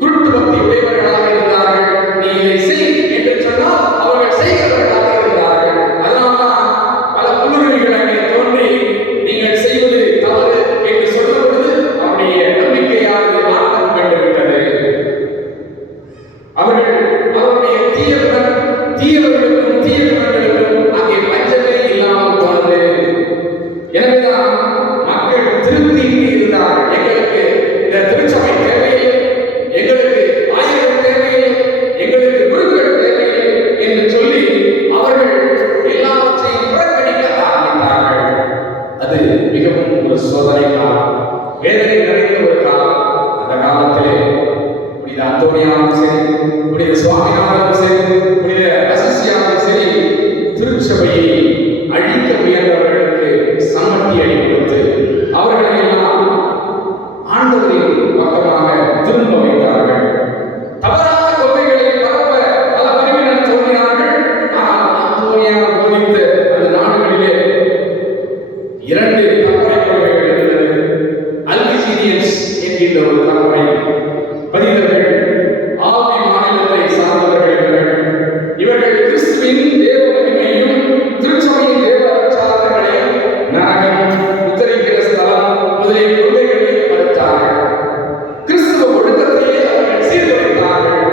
குருட்டு பக்தி உடையவர்களாக இருந்தார்கள். நீ இதை செய் என்று சொன்னால் அவர்கள் செய்கிறவர்களாக இருந்தார்கள். அதனால்தான் பல குழுவிகள் அங்கே தோன்றி, நீங்கள் செய்வது தவறு என்று சொல்ல பொழுது அவருடைய நம்பிக்கையானது ஆட்டம் கண்டுவிட்டது. அவருடைய தீயவர்களுக்கும் தீய குணங்களுக்கும் அங்கே பஞ்சமே இல்லாமல் போனது. எனவேதான் மக்கள் திருப்தி இருந்தார்கள். எங்களுக்கு இந்த திருச்சபை தேவையில்லை, எங்களுக்கு ஆயிரம் தேவையில்லை, எங்களுக்கு குருக்கள் தேவையில்லை என்று சொல்லி அவர்கள் எல்லாவற்றையும் புறக்கணிக்க ஆரம்பித்தார்கள். அது மிகவும் ஒரு சோதனை காலம், வேதனை நிறைந்த ஒரு காலம். அந்த காலத்திலே புனித அந்தோனியாவும் சரி, புனித சுவாமிநாதனும் சரி, புனித அசிசியாவும் சரி, திருச்சபையை அழிக்க முயன்றவர்களுக்கு சம்மட்டி அடி கொடுத்து அவர்களை எல்லாம் ஆண்டவரின் பக்கமாக திரும்ப வைத்தார்கள். தவறான கொள்கைகளை பரப்ப பல பிரிவினர் தோன்றினார்கள். ஆனால் அந்தோனியா போதித்த அந்த நாடுகளிலே 2 தவறை கொள்கைகள் இருந்தது. அல்பிஜீனியன்ஸ் என்கின்ற ஒரு தவறை, பதிதர்கள் ஆவி மாநிலத்தை சார்ந்தவர்கள். இவர்கள் கிறிஸ்துவின் தேவ மகிமையும் திருச்சபையின் தேவ சாதனைகளையும், நரகம், உத்தரிக்கிற ஸ்தலம் முதலிய கொள்கைகளையும் மறுத்தார்கள். கிறிஸ்துவ ஒழுக்கத்தையே அவர்கள் சீர்குலைத்தார்கள்.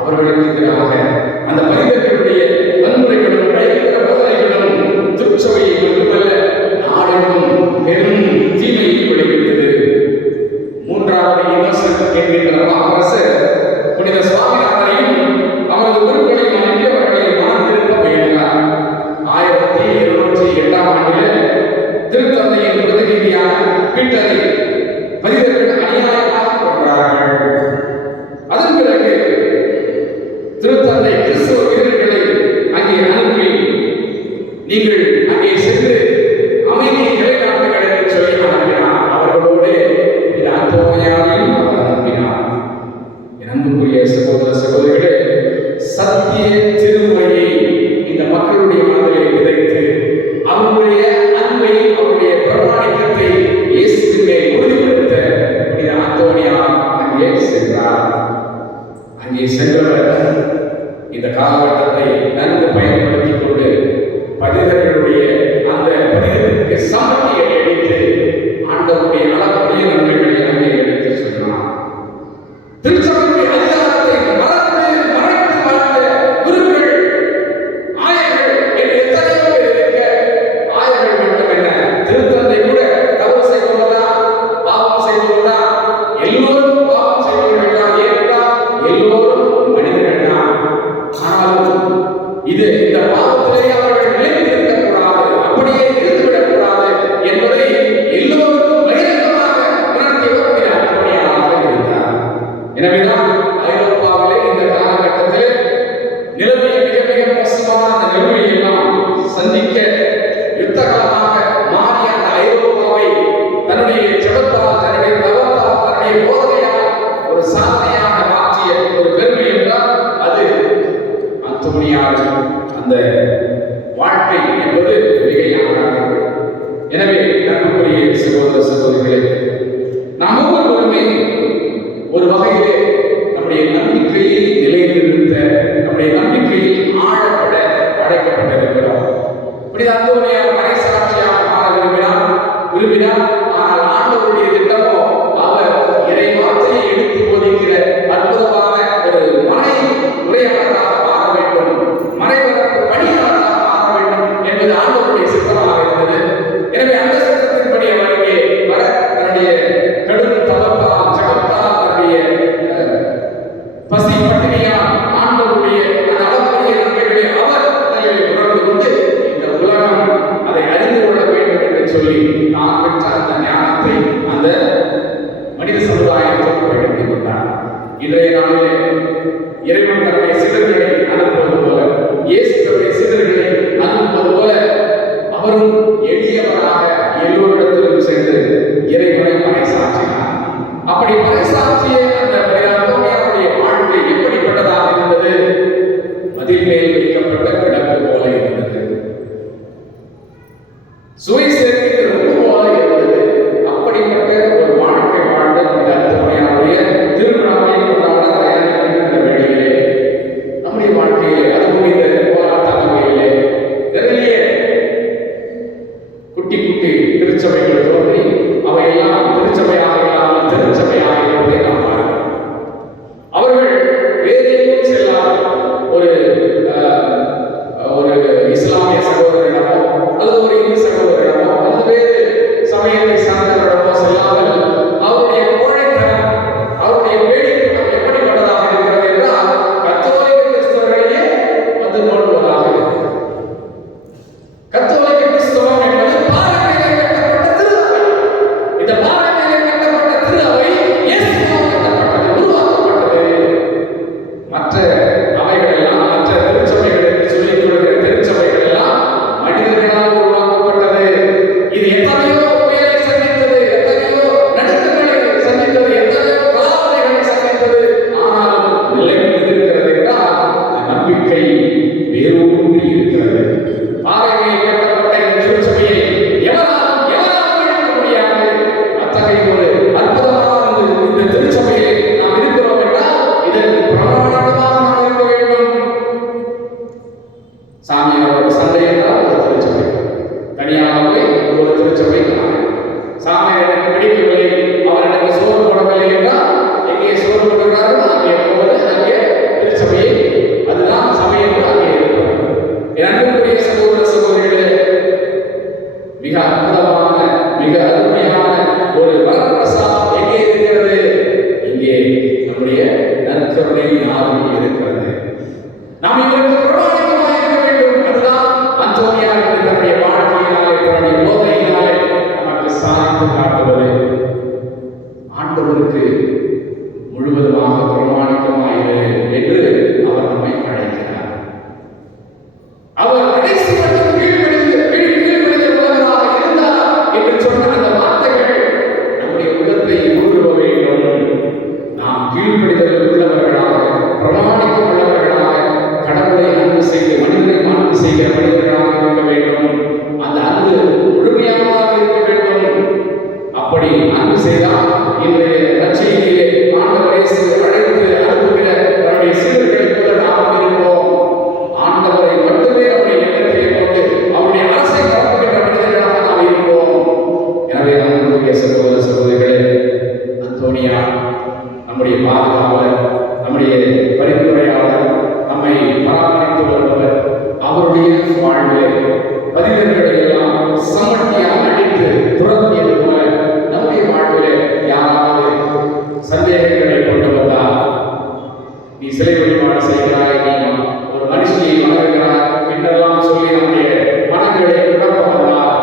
அவர்களுக்கு எதிராக அந்த பதிதர்களுடைய வன்முறைகளும் பயங்கர போதனைகளும் திருச்சபையை மட்டுமல்ல நாடெங்கும் பெரும் தீமையை விளைவித்தது. 3வது இன்னோசன்ட் என்கின்ற பாப்பரசர் புனித சுவாமிநாதனையும் அவரது குருக்களையும் அனுப்பி அவர்களை மனம் திருப்ப முயன்றார். 1708ஆம் ஆண்டில் திருத்தந்தையின் பிரதிநிதியான பீட்டரை பதிதர்கள் அநியாயமாக கொன்றார்கள். அதன் பிறகு சென்றார். அங்கே சென்றவர் இந்த காலகட்டத்தை நன்கு பயன்படுத்திக் கொண்டு பதிதர்களுடைய அந்த பதிதத்திற்கு சமட்டி அடித்து ஆண்டவருடைய அளவுடைய நன்மைகளை அங்கே எடுத்து சொன்னார். திருச்சபையுடைய அதிகாரத்தை மறைத்து வாழ்ந்த குருக்கள், ஆயர்கள் என்று எத்தனையோ பேர் இருக்க, ஆயர்கள் மட்டும் என்ன, திருத்தந்தை கூட தவறு செய்பவர்களா, பாவம் செய்பவர்களா? எல்லோரும் பாவம் செய்பவர்கள் தான். ஏனென்றால் எல்லோரும் மனிதர்கள் தான். ஆனாலும் இந்த பாவத்திலே அவர்கள் நிலைத்திருக்கக்கூடாது, அப்படியே இருந்துவிடக்கூடாது என்பதை எல்லோருக்கும் பகிரங்கமாக உணர்த்தியவர் அந்தோனியாராக இருந்தார். எனவேதான் ஐரோப்பாவிலே இந்த காலகட்டத்தில் நிலைமை மிக மிக மோசமான அந்த நிலைமையை எல்லாம் சந்திக்க யுத்தகலமாக மாறிய அந்த ஐரோப்பாவை தன்னுடைய ஜெபத்தால், தன்னுடைய தவத்தால், தன்னுடைய போதனையால் ஒரு சாதனையாக மாற்றிய ஒரு பெருமை என்றால் அது அந்தோனியார் அந்த வாழ்க்கை என்பது மிகையானதாக. எனவே நண்புக்குரிய சகோதர சகோதரிகளே, நாம் ஒவ்வொருவருமே ஒரு வகையிலே நம்முடைய நம்பிக்கையை நிலைநிறுத்த, நம்முடைய நம்பிக்கையில் ஆழப்பட அழைக்கப்பட்டிருக்கிறோம். இப்படி அந்தோனியார் மறைசாட்சியாக மாற விரும்பினார். ஆனால் ஆண்டவருடைய திட்டமோ அவர் இறை வார்த்தையை எடுத்து போதிக்கிற அற்புதமான ஒரு மறை உரையாளராக மாற வேண்டும், மறைவதற்கு பணியாளராக மாற வேண்டும் என்பது ஆண்டவருடைய சித்தமாக இருந்தது. எனவே அந்த சித்தத்தின்படி அவர் இங்கே வர தன்னுடைய கடும் தவத்தால், ஜபத்தால், தன்னுடைய பசி பட்டினியால் ஆண்டவருடைய அந்த அளவுடைய நன்மைகளை அவர் தலையில் உணர்ந்து கொண்டு இந்த உலகம் அதை அறிந்து கொள்ள வேண்டும் என்று சொல்லி தான் பெற்ற அந்த ஞானத்தை அந்த மனித சமுதாயத்தோடு பகிர்ந்து கொண்டார். இன்றைய நாளிலே இறைவன் தன்னுடைய சீடர்களை அனுப்புவது போல, இயேசு தன்னுடைய சீடர்களை அனுப்புவது போல அவரும் எளியவராக எல்லோரிடத்திலும் சென்று இறைவனை பறைசாற்றினார். அப்படி பறைசாற்றிய அந்த அந்தோனியாருடைய வாழ்க்கை எப்படிப்பட்டதாக இருந்தது? மதில் மேல் வைக்கப்பட்ட கிடக்கு போல இருந்தது, சுவை சேர்க்கிற உப்பு போல இருந்தது. அப்படிப்பட்ட ஒரு வாழ்க்கை வாழ்ந்த இந்த அந்தோனியாருடைய திருவிழாவை கொண்டாட தயாரிக்கின்ற இந்த வேளையிலே நம்முடைய வாழ்க்கையிலே, அதுவும் இந்த போராட்ட வகையிலே நிறைய குட்டி குட்டி திருச்சபைகள் தோன்றி அவையெல்லாம் திருச்சபையாக இல்லாமல் திருச்சபையாக இருப்பதை நாம் பார்க்கிறோம். அவர்கள் வேறு எங்கும் செல்லாமல் ஒரு இஸ்லாமிய சகோதரரிடமோ அல்லது ஒரு இந்து சகோதரரிடமோ அல்லது வேறு சமயத்தை சார்ந்தவரிடமோ செல்லாமல் அவருடைய கோழைத்தனம், அவருடைய வேடிக்கைத்தனம் எப்படிப்பட்டதாக இருக்கிறது என்றால் கத்தோலிக்க கிறிஸ்தவர்களையே வந்து நோண்டுவதாக இருக்கிறது. கத்தோலிக்க கிறிஸ்தவம் என்பது பாறையிலே கட்டப்பட்ட திரு அவை. இந்த பாறையிலே கட்டப்பட்ட திரு அவை இயேசுவால் கட்டப்பட்டது, உருவாக்கப்பட்டது. மற்ற அவைகள் எல்லாம், மற்ற திருச்சபைகள் என்று சொல்லிக் கொள்கிற திருச்சபைகள் எல்லாம் மனிதர்களால் உருவாக்கப்பட்டது. இது எத்தனையோ புயலை சந்தித்தது, எத்தனையோ நடுக்கங்களை சந்தித்தது, எத்தனையோ கலாவதைகளை சந்தித்தது. ஆனாலும் நிலை இருக்கிறது என்றால் நம்பிக்கை வேரூன்றி இருக்கிறது. பாறையில் கட்டப்பட்ட இந்த திருச்சபையை எவராலும் இடிக்க முடியாது. அத்தகைய ஒரு அற்புதமான இந்த திருச்சபையை நாம் இருக்கிறோம் என்றால் இதற்கு பிரமாணமாக நாம் இருக்க வேண்டும். சாமியாரோட சண்டை என்றால் ஒரு திருச்சபை, தனியாக போய் ஒரு திருச்சபை. சாமியார் எனக்கு பிடிக்கவில்லை, அவர் எனக்கு சோறு போடவில்லை என்றால் எங்கே சோறு போடுகிறாரோ அங்கே போவது, அங்கே திருச்சபையை, அதுதான் சபை என்று அங்கே இருக்கிறது. அன்புக்குரிய சகோதர சகோதரிகளே, மிக அற்புதமான, மிக அருமையான ஒரு வரப்பிரசாதம் எங்கே இருக்கிறது? இங்கே நம்முடைய நற்கருணை நாவில் இருக்கிறது. நாம் இதற்கு பிரமாணிகமாக இருக்க வேண்டும். அதுதான் அந்தோனியார் தன்னுடைய வாழ்க்கையினாலே, தன்னுடைய போதனையினாலே நமக்கு சாதித்து காட்டுவது. ஆண்டவருக்கு முழுவதுமாக பிரமாணிக்கமாயிரு என்று அவர் நம்மை அழைக்கிறார். அவர் கடைசி மட்டும் கீழ்ப்படிந்த உலகராக இருந்தார் என்று சொன்ன அந்த வார்த்தைகள் நம்முடைய உள்ளத்தை ஊடுருவ வேண்டும். நாம் கீழ்ப்படிதல் உள்ளவர்களாக, பிரமாணிக்கம் உள்ளவர்களாக, கடவுளை அன்பு செய்து மனிதனை அன்பு செய்கிற மனிதர்களாக இருக்க வேண்டும். அந்த அன்பு முழுமையானதாக இருக்க வேண்டும். அப்படி அன்பு செய்தால் இன்றைய நற்செய்தியிலே ஆண்டவர் இயேசு காவலர், நம்முடைய பரிந்துரையாளர், நம்மை பராமரித்து வருபவர், அவருடைய வாழ்விலே பதினர்களை எல்லாம் சமட்டியாக அடித்து துரத்தியது போல நம்முடைய வாழ்விலே யாராவது சந்தேகங்களை கொண்டு வந்தால், நீ சிலை வழிபாடு செய்கிறாய், நீ ஒரு மனுஷியை வணங்குகிறாய் என்றெல்லாம் சொல்லி நம்முடைய மனங்களை குழப்ப வந்தால்,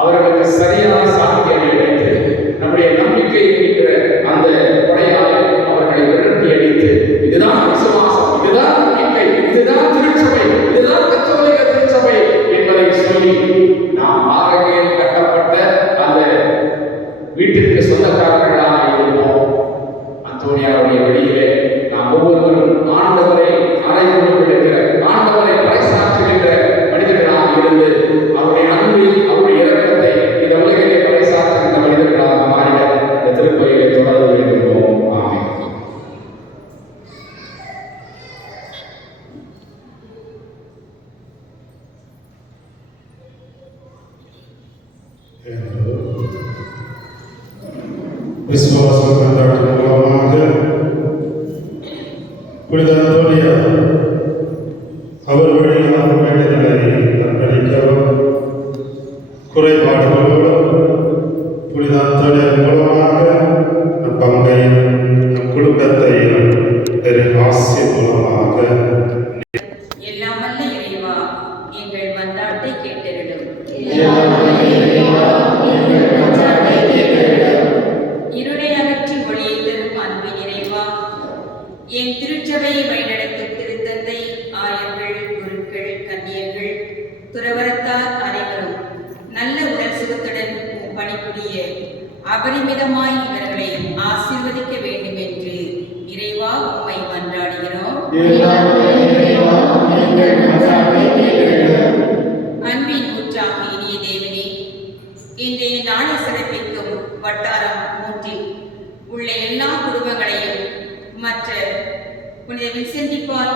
அவர்களுக்கு சரியான சாத்தியங்களை அளித்து நம்முடைய நம்பிக்கை என்கிற அந்த கொடையால் அவர்களை விரட்டி அடித்து, இதுதான் விசுவாசம், இதுதான் நம்பிக்கை, இதுதான் திருச்சபை, இதுதான் கத்தோலிக்க திருச்சபை என்பதை சொல்லி நாம் ஆரோக்கியம் கட்டப்பட்ட அந்த வீட்டிற்கு சொந்தக்காரர்களாக இருப்போம். அந்தோனியாருடைய வழியிலே நாம் ஒவ்வொருவரும் ஆண்டவரை அறைந்து விடுகிற, ஆண்டவரை பறைசாற்றுகின்ற மனிதர்களாக இருந்து அவருடைய அன்பை, அவருடைய இரக்கத்தை இந்த உலகிலே பறைசாற்றுகின்ற மனிதர்களாக மாறிட இந்த திருக்கோயிலை தொடர்ந்து வேண்டுகிறோம். ஆமென். விசுவாச கொண்டாட்டம் மூலமாக புனித அந்தோனியார் அவர் வழியாக வேண்டுதலை அர்ப்பணிக்கவும், குறைபாடுகளோடும் புனித அந்தோனியார் மூலமாக நம் பங்கையும் நம் குடும்பத்தையும் பெரும் ஆசி மூலமாக எல்லாம் வல்ல இறைவா, எங்கள் மன்றாட்டை கேட்டருளும். இருளை அகற்றி ஒளியை தரும் அன்பின் இறைவா, என் திருச்சபையை வழிநடத்தும் திருத்தந்தை, ஆயர்கள், குருக்கள், கன்னியர்கள், துறவரத்தார் அனைவரும் நல்ல உடல் சுகத்துடன் பணிபுரிய அபரிமிதமாய் இவர்களை ஆசீர்வதிக்க வேண்டும் என்று இறைவா உம்மை மன்றாடுகிறோம். அன்பின் ஊற்றாக இனிய தேவனே, இன்றைய நாளை சிறப்பிக்கும் வட்டாரம் 3 உள்ள எல்லா குடும்பங்களையும் மற்ற புனித வின்சென்டிபால்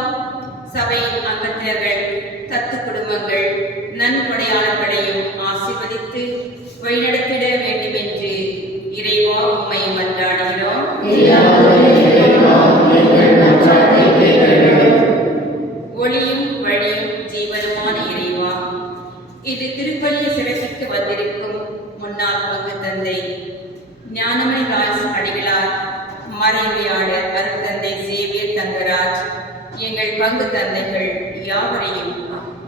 சபையின் அங்கத்தினர்கள், தத்து குடும்பங்கள், நன்கொடையாளர்களையும் ஆசீர்வதித்து வழிநடத்திட வேண்டும் என்று இறைவா உம்மை மன்றாடுகிறோம். ஒளியும் வழியும் ஜீவனுமான இறைவா, இது திருப்பலியை சிறப்பிக்க வந்திருக்கும் முன்னாள் பங்கு தந்தை ஞானமணி ராஜ் அடிகளார், மறைவியாளர் அருட்தந்தை சேவியர் தங்கராஜ், எங்கள் பங்கு தந்தைகள் யாவரையும்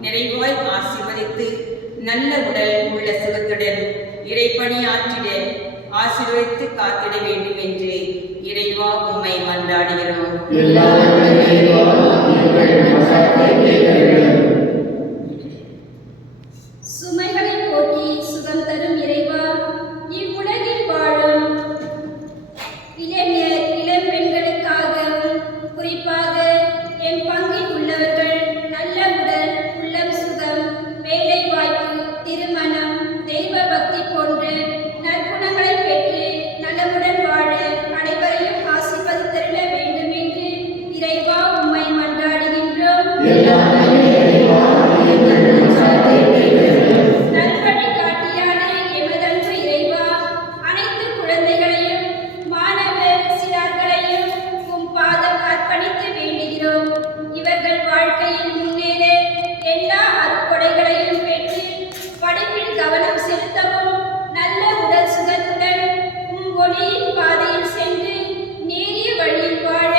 நிறைவாய் ஆசீர்வதித்து நல்ல உடல் உள்ள சுகத்துடன் இறைப்பணியாற்றிட ஆசீர்வதித்து காத்திட வேண்டும் என்று இறைவா உம்மை மன்றாடுகிறோம். சுமைகளை போக்கி சுகம் தரும் இறைவா, இவ்வுலகில் வாழும் இளைஞர் இளம் பெண்களுக்காகவும் குறிப்பாக என் பங்கில் உள்ளவர்கள் நல்ல உடல், உள்ளம் சுகம், வேலை வாய்ப்பு, திருமணம், தெய்வ பக்தி போன்ற நற்குணங்களை பெற்று நலமுடன் வாழ அனைவரையும் ஆசீர்வதித்தருள வேண்டும் என்று இறைவா உம்மை மன்றாடுகின்றோம். நல்வழி காட்டியான எமதன்று இறைவா, அனைத்து குழந்தைகளையும் மாணவ சிறார்களையும் உம் பாதம் அர்ப்பணித்து வேண்டுகிறோம். இவர்கள் வாழ்க்கையில் முன்னேற எல்லா அருட்கொடைகளையும் பெற்று படிப்பில் கவனம் செலுத்தவும், நல்ல உடல் சுகத்துடன் உம் ஒளியின் பாதையில் சென்று நேரிய வழியில் வாழ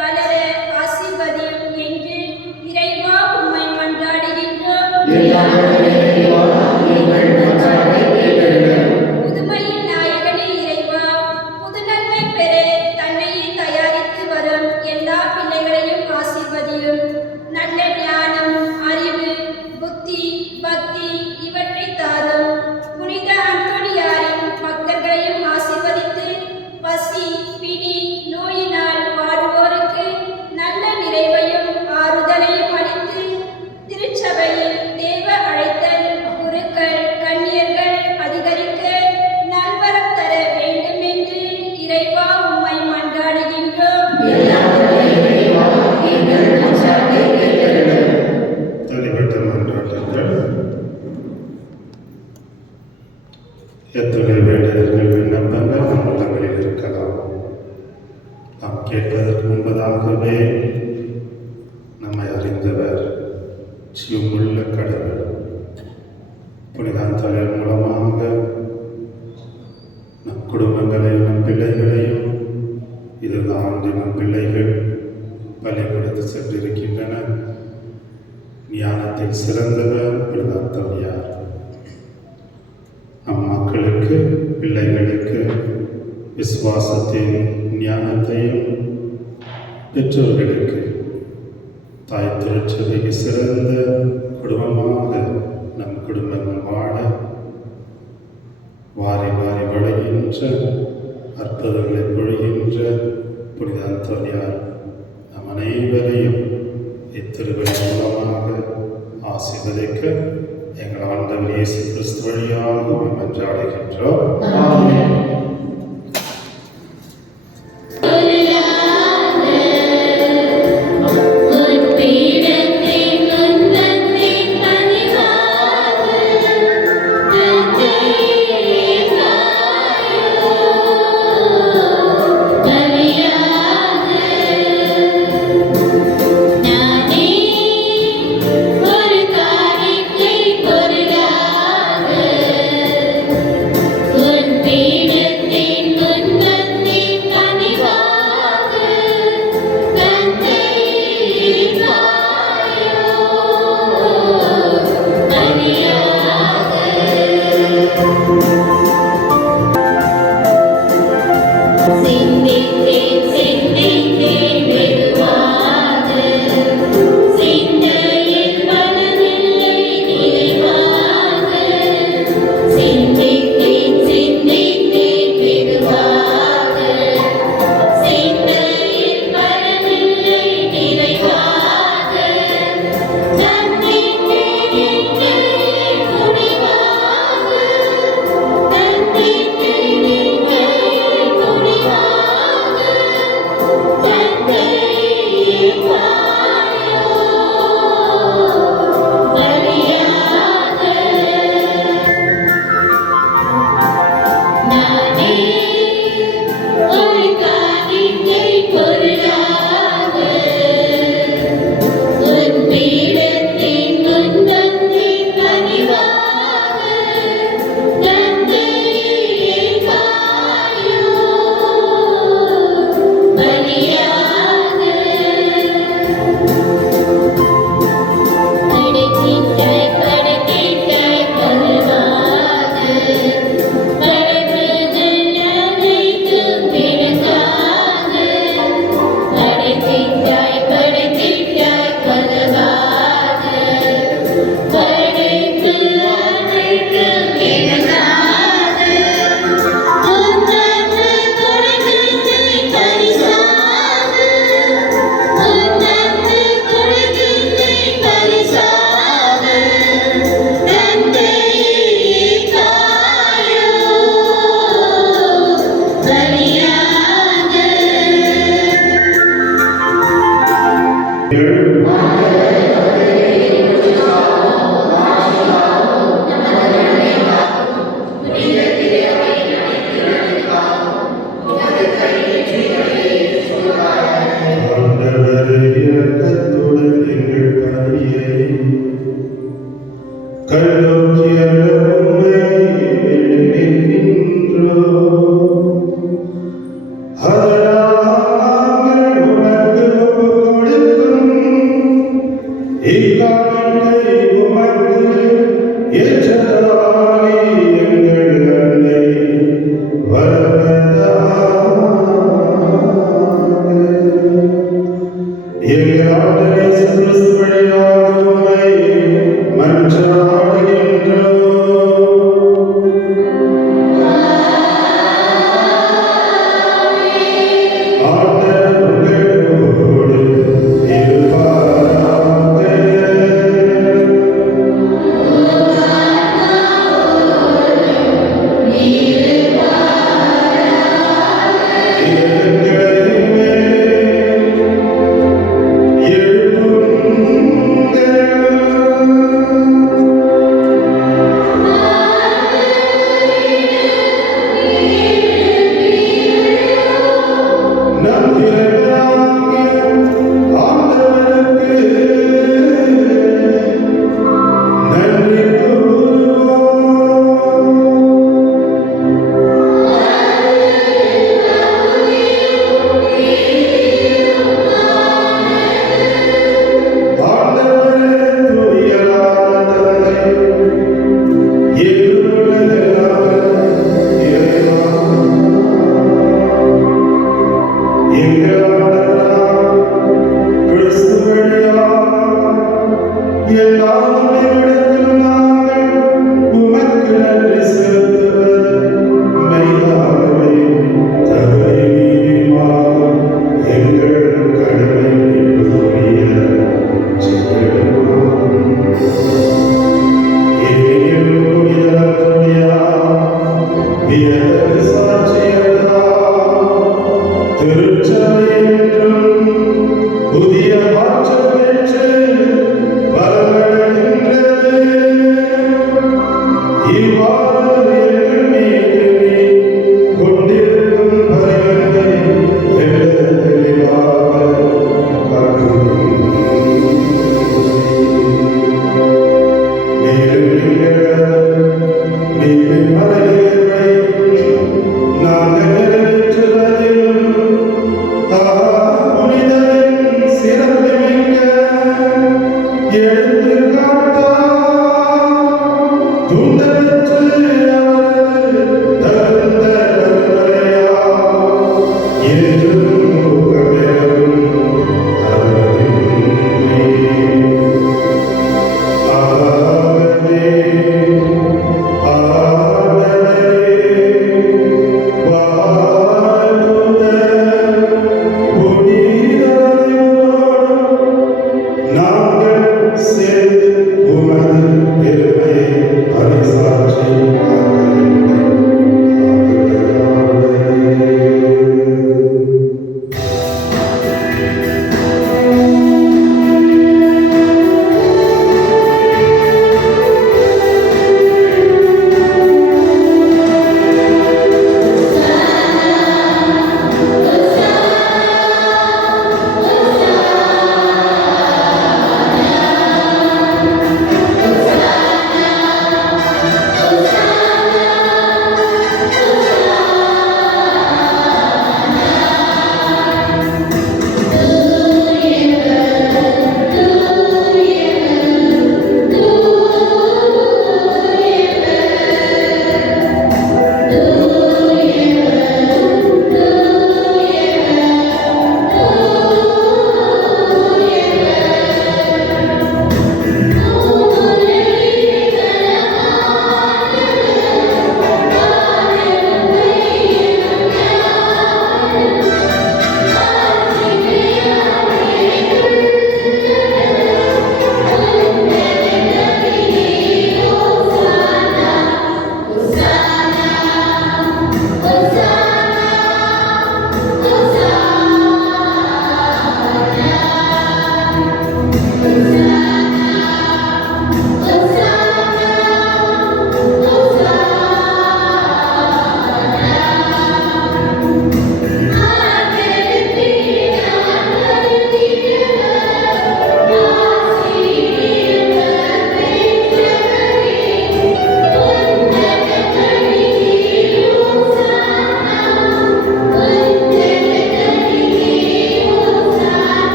வளர ஆசீர்வதியும் என்று இறைவா உம்மை மன்றாடுகின்றோம். புதுமையின் நாயகனே இறைவா, புதுநன்மை பெற தன்னையே தயாரித்து வரும் எல்லா பிள்ளைகளையும் ஆசீர்வதியும். நல்ல ஞானம், அறிவு, புத்தி, பக்தி இவற்றை தாரும். புனித அந்தோனியாரின் பக்தர்களையும் ஆசீர்வதித்து பசி, பிணி, நோயினால் வாடுவோருக்கு நல்ல நிறைவையும் ஆறுதலையும் அளித்து திருச்சபையில் தேவ அழைத்தல், குருக்கள், கன்னியர்கள் அதிகரிக்க நல்வரம் தர வேண்டும் என்று இறைவா உம்மை மன்றாடுகின்றோம். தனிப்பட்ட மன்றாட்டுகள், எத்தனை வேண்டுதல்கள், விண்ணப்பங்கள் நம் உள்ளங்களில் இருக்கலாம். நாம் கேட்பதற்கு முன்பதாகவே நம்மை அறிந்தவர் ஜீவமுள்ள கடவுள் புனித அந்தோனியார் மூலமாக நம் குடும்பங்களையும் நம் பிள்ளைகளையும் இதுதான் நம் பிள்ளைகள் பள்ளிக்கூடத்து சென்றிருக்கின்றன. ஞானத்தில் சிறந்தவர் புனித அந்தோனியார். நம் மக்களுக்கு பிள்ளைகளுக்கு விசுவாசத்தின் ஞானத்தையும் பெற்றோர்களுக்கு தாய் திருச்சபைக்கு சிறந்த குடும்பமாக நம் குடும்பங்கள் வாழ வாரி வாரி வழங்குகின்ற அற்புதங்களை பொழிகின்ற புனித அந்தோனியார் நம் அனைவரையும் இத்திருவிழா மூலமாக ஆசீர்வதிக்க எங்கள் ஆண்டவர் இயேசு கிறிஸ்து வழியாக மன்றாடுகின்றோம். எங்கள் ஆண்டவர் இயேசு கிறிஸ்து வழியாக உம்மை மன்றாடுகின்றோம்.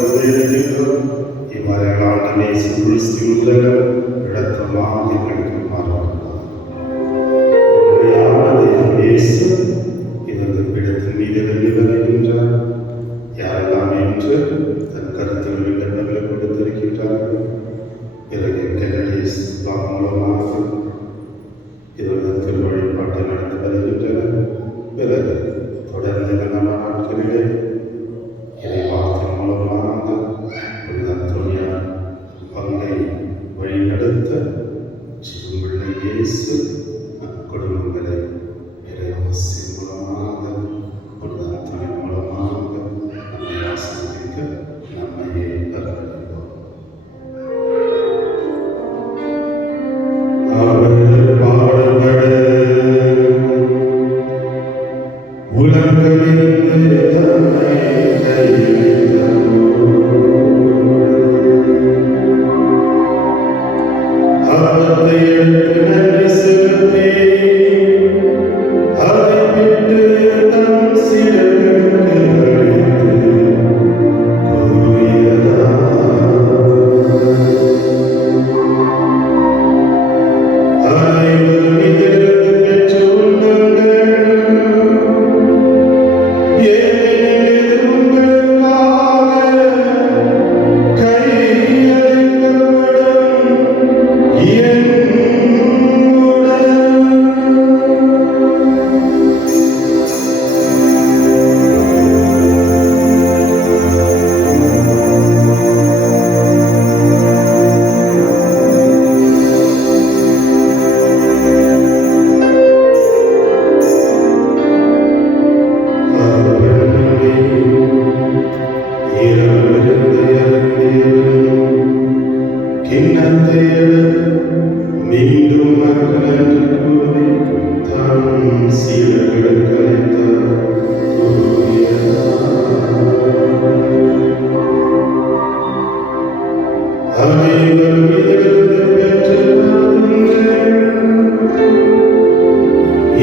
கொண்டிருக்கின்றோம். இவ்வாறு ஆண்டனை கிறிஸ்துவுள்ள இடத்தமாக எங்களுக்கு மாறுகிறார். உண்மையான தெய்வம் இயேசு இந்த பீடத்தின் மீது வெள்ளி வருகின்றார். யாரெல்லாம் என்று தன் கருத்தில் விண்ணப்பங்களை கொடுத்திருக்கின்றார்கள். பிறகு கெனடிஸ் மூலமாக இவர்கள் திருவழிபாட்டை நடந்து வருகின்றனர். பிறகு தொடர்ந்து கடந்த நாட்களிலே இறைவாக்கின் மூலமாக அந்தோனியார் பங்கை வழிநடத்த சிறுபிள்ளை இயேசு குடும்பங்களை இறைவாசி மூலமாக அந்தோனியார் மூலமாக நம்மை ஆசீர்வதிக்க நம்மையே வரவேற்போம். அவர் பாடுபட உலகமெங்கு தம்மை கையளித்தார். அப்பத்தை எடுத்து நன்றி செலுத்தி அதை விட்டு தம் சீடர்களுக்கு அளித்து கூறியதாவது: அனைவரும் இதிலிருந்து பெற்று உண்ணுங்கள். ஏனெனில் இது உங்களுக்காக கையளிக்கப்படும் என் உடல். கிண்ணத்தை எடுத்து மீண்டும் மக்கள் என்று கூறி தம் சீடர்களுக்கு அளித்தார். அனைவரும் இதிலிருந்து பெற்று வாருங்கள்.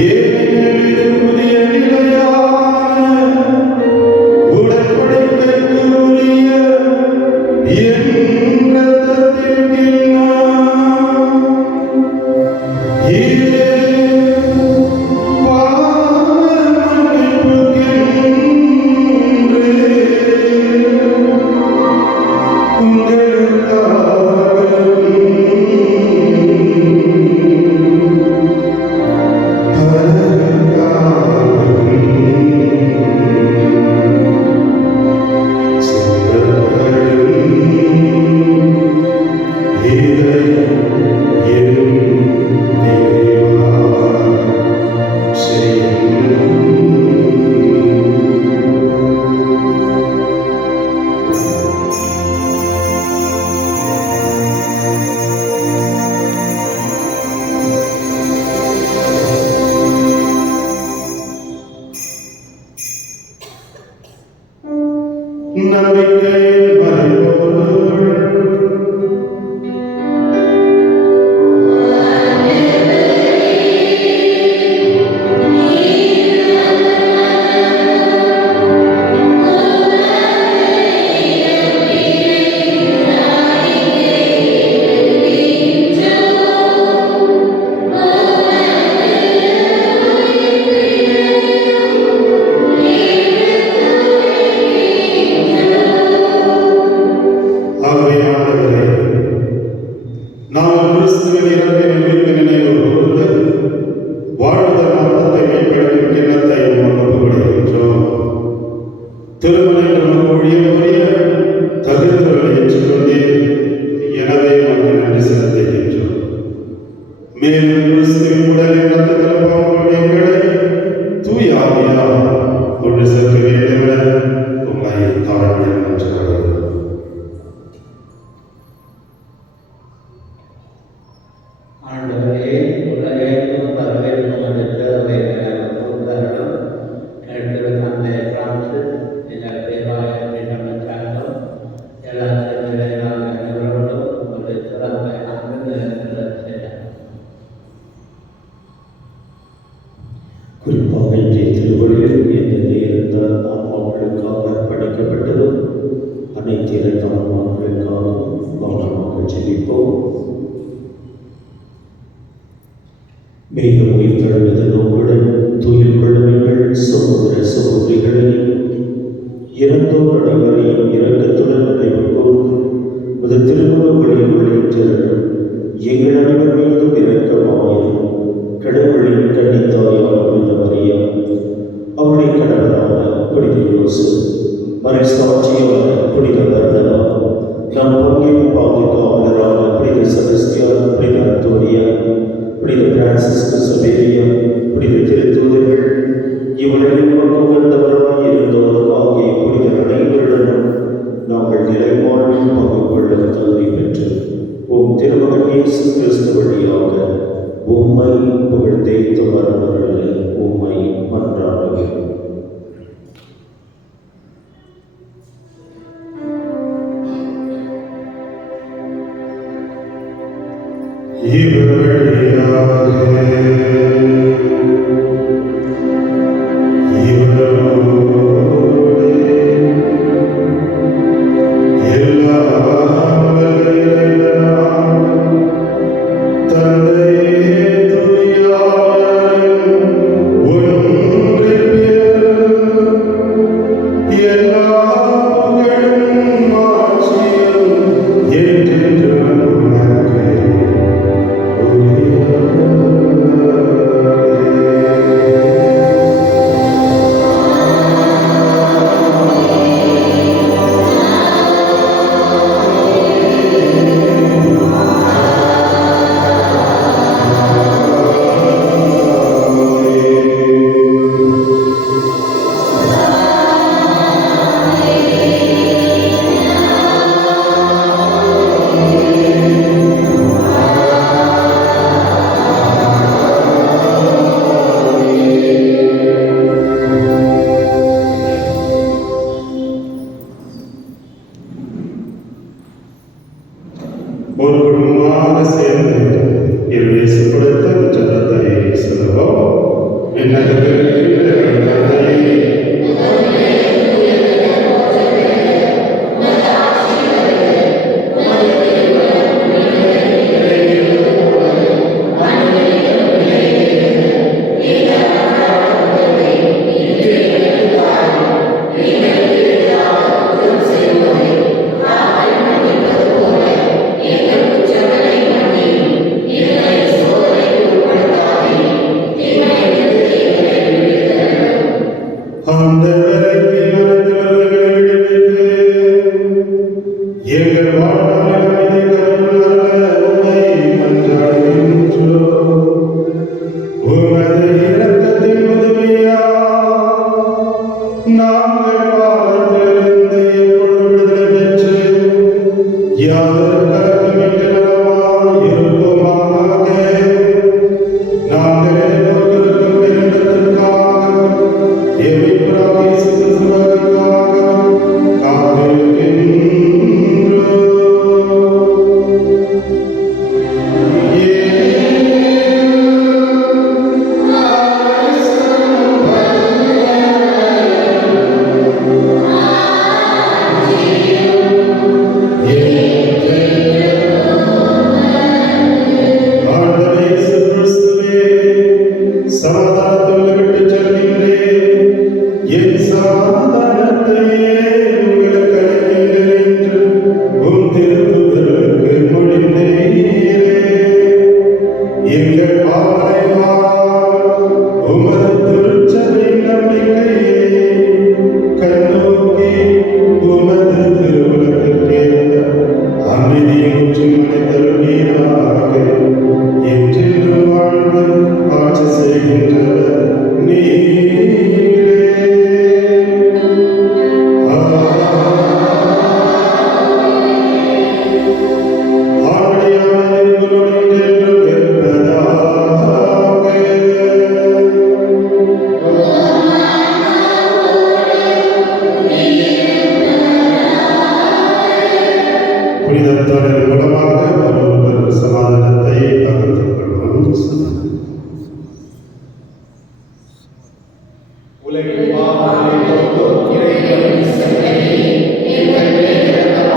ஏனெனில் இது புதிய நிலையான உடன்படிக்கைக்கு உரிய என் இரத்தத்தின் கிண்ணம். இது பாவ மன்னிப்புக்கென்று நம்பிக்கையின் மறைபொருள். ஆகவே ஆண்டவரே, நாம் கிறிஸ்துவின் இறப்பின் மீட்பு நினைவு கூர்ந்து வாழ்வுதல் மரணத்தை மேம்படுத்தும் கிண்ணத்தை உமக்கு ஒப்புக்கொடுக்கின்றோம். திருமணம் நமக்கு ஊழியமுறைய தகுதிகளை ஏற்றுக்கொண்டீர். எனவே உமக்கு நன்றி செலுத்துகின்றோம். மேலும் கிறிஸ்துவின் உடலின் இரத்தத்தில் பாவங்கள் எங்களை தூய ஆவியால் ஒன்று சேர்க்க வேண்டுமென உம்மை தாழ்மையுடன் மன்றாடுகிறோம். ஆண்டவரே, உலகெங்கும் வரவேற்கும் அந்த தேவை உதாரணம் கேட்கிற தந்தை பிரான்சிஸ் இதன் தேவாலயத்தை நடத்தாலும் எல்லா சேவைகளாக அனைவரோடும் ஒரு சிறந்த அன்பு நிலைநிறுத்த செய்தார். குறிப்பாக இன்றைய திருவள்ளுவர் எந்த நேர்ந்த ஆன்மாக்களுக்காக படைக்கப்பட்டதும் அனைத்து இரண்டாம் மக்களுக்காக கவனமாக ஜெபிப்போம். மேலும் உயிர்த்தெழுந்த நோக்குடன் துயில் கொள்ளுங்கள் சகோதர சகோதரிகளை. இறந்தோர் அனைவரையும் இரக்கத்துடன் நினைவு கூர்ந்து ஒரு திருமண வழியில் உள்ளிட்டவர்கள் எங்கள் அனைவர் மீதும் இரக்கமாயிரும். கடவுளின் கன்னித்தாயான புனித மரியா, அவருடைய கணவரான புனித யோசேப்பு, மறைசாட்சியான புனித பர்னபா, நம் பங்கின் பாதுகாவலரான புனித செபஸ்தியான், புனித அந்தோனியா, புனித பிரான்சிஸ்கு சவேரியா, புனித திருத்தூதர்கள், இவர்களின் பக்கம் வந்தவராய் இருந்தோர் ஆகிய புனித அனைவருடனும் நாங்கள் நிலைவாழ்வில் பங்கு கொள்ள தகுதி பெற்று உம் திருமகன் இயேசு கிறிஸ்து வழியாக உம்மை புகழ்ந்தேத்து வரவர்களை உம்மை மன்றாடுகிறோம். ஒரு குடும்பமாக சேர்ந்து என்னுடைய சுப்படுத்த ஜனத்தை சொல்லுவோம். புனிதத்தோடு மூலமாக ஒருவருக்கு சமாதானத்தை பகிர்ந்து கொள்வோம். உலகில் பாவங்களை போக்கும் இறைவனின் செம்மறி, எங்கள் மேல் இரக்கமாயிரும்.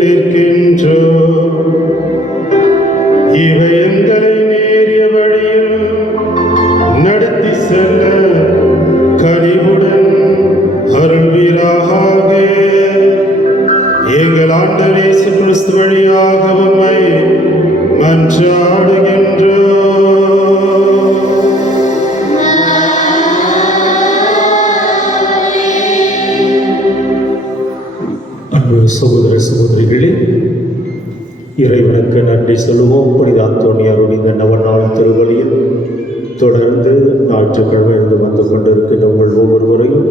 நிற்கின்றோம். இவை எங்களை நேரிய வழியில் நடத்தி செல்ல கனிவுடன் அருள்வீராக. எங்கள் ஆண்டவர் இயேசு கிறிஸ்து வழியாக உம்மை மன்றாடுகின்றோம். அன்பு சகோதர சகோதரிகளே, இறைவனுக்கு நன்றி சொல்லுவோம். புனித அந்தோணியாருடைய இந்த நவநாள் திருவழியில் தொடர்ந்து ஞாயிற்றுக்கிழமை வந்து கொண்டிருக்கின்ற உங்கள் ஒவ்வொருவரையும்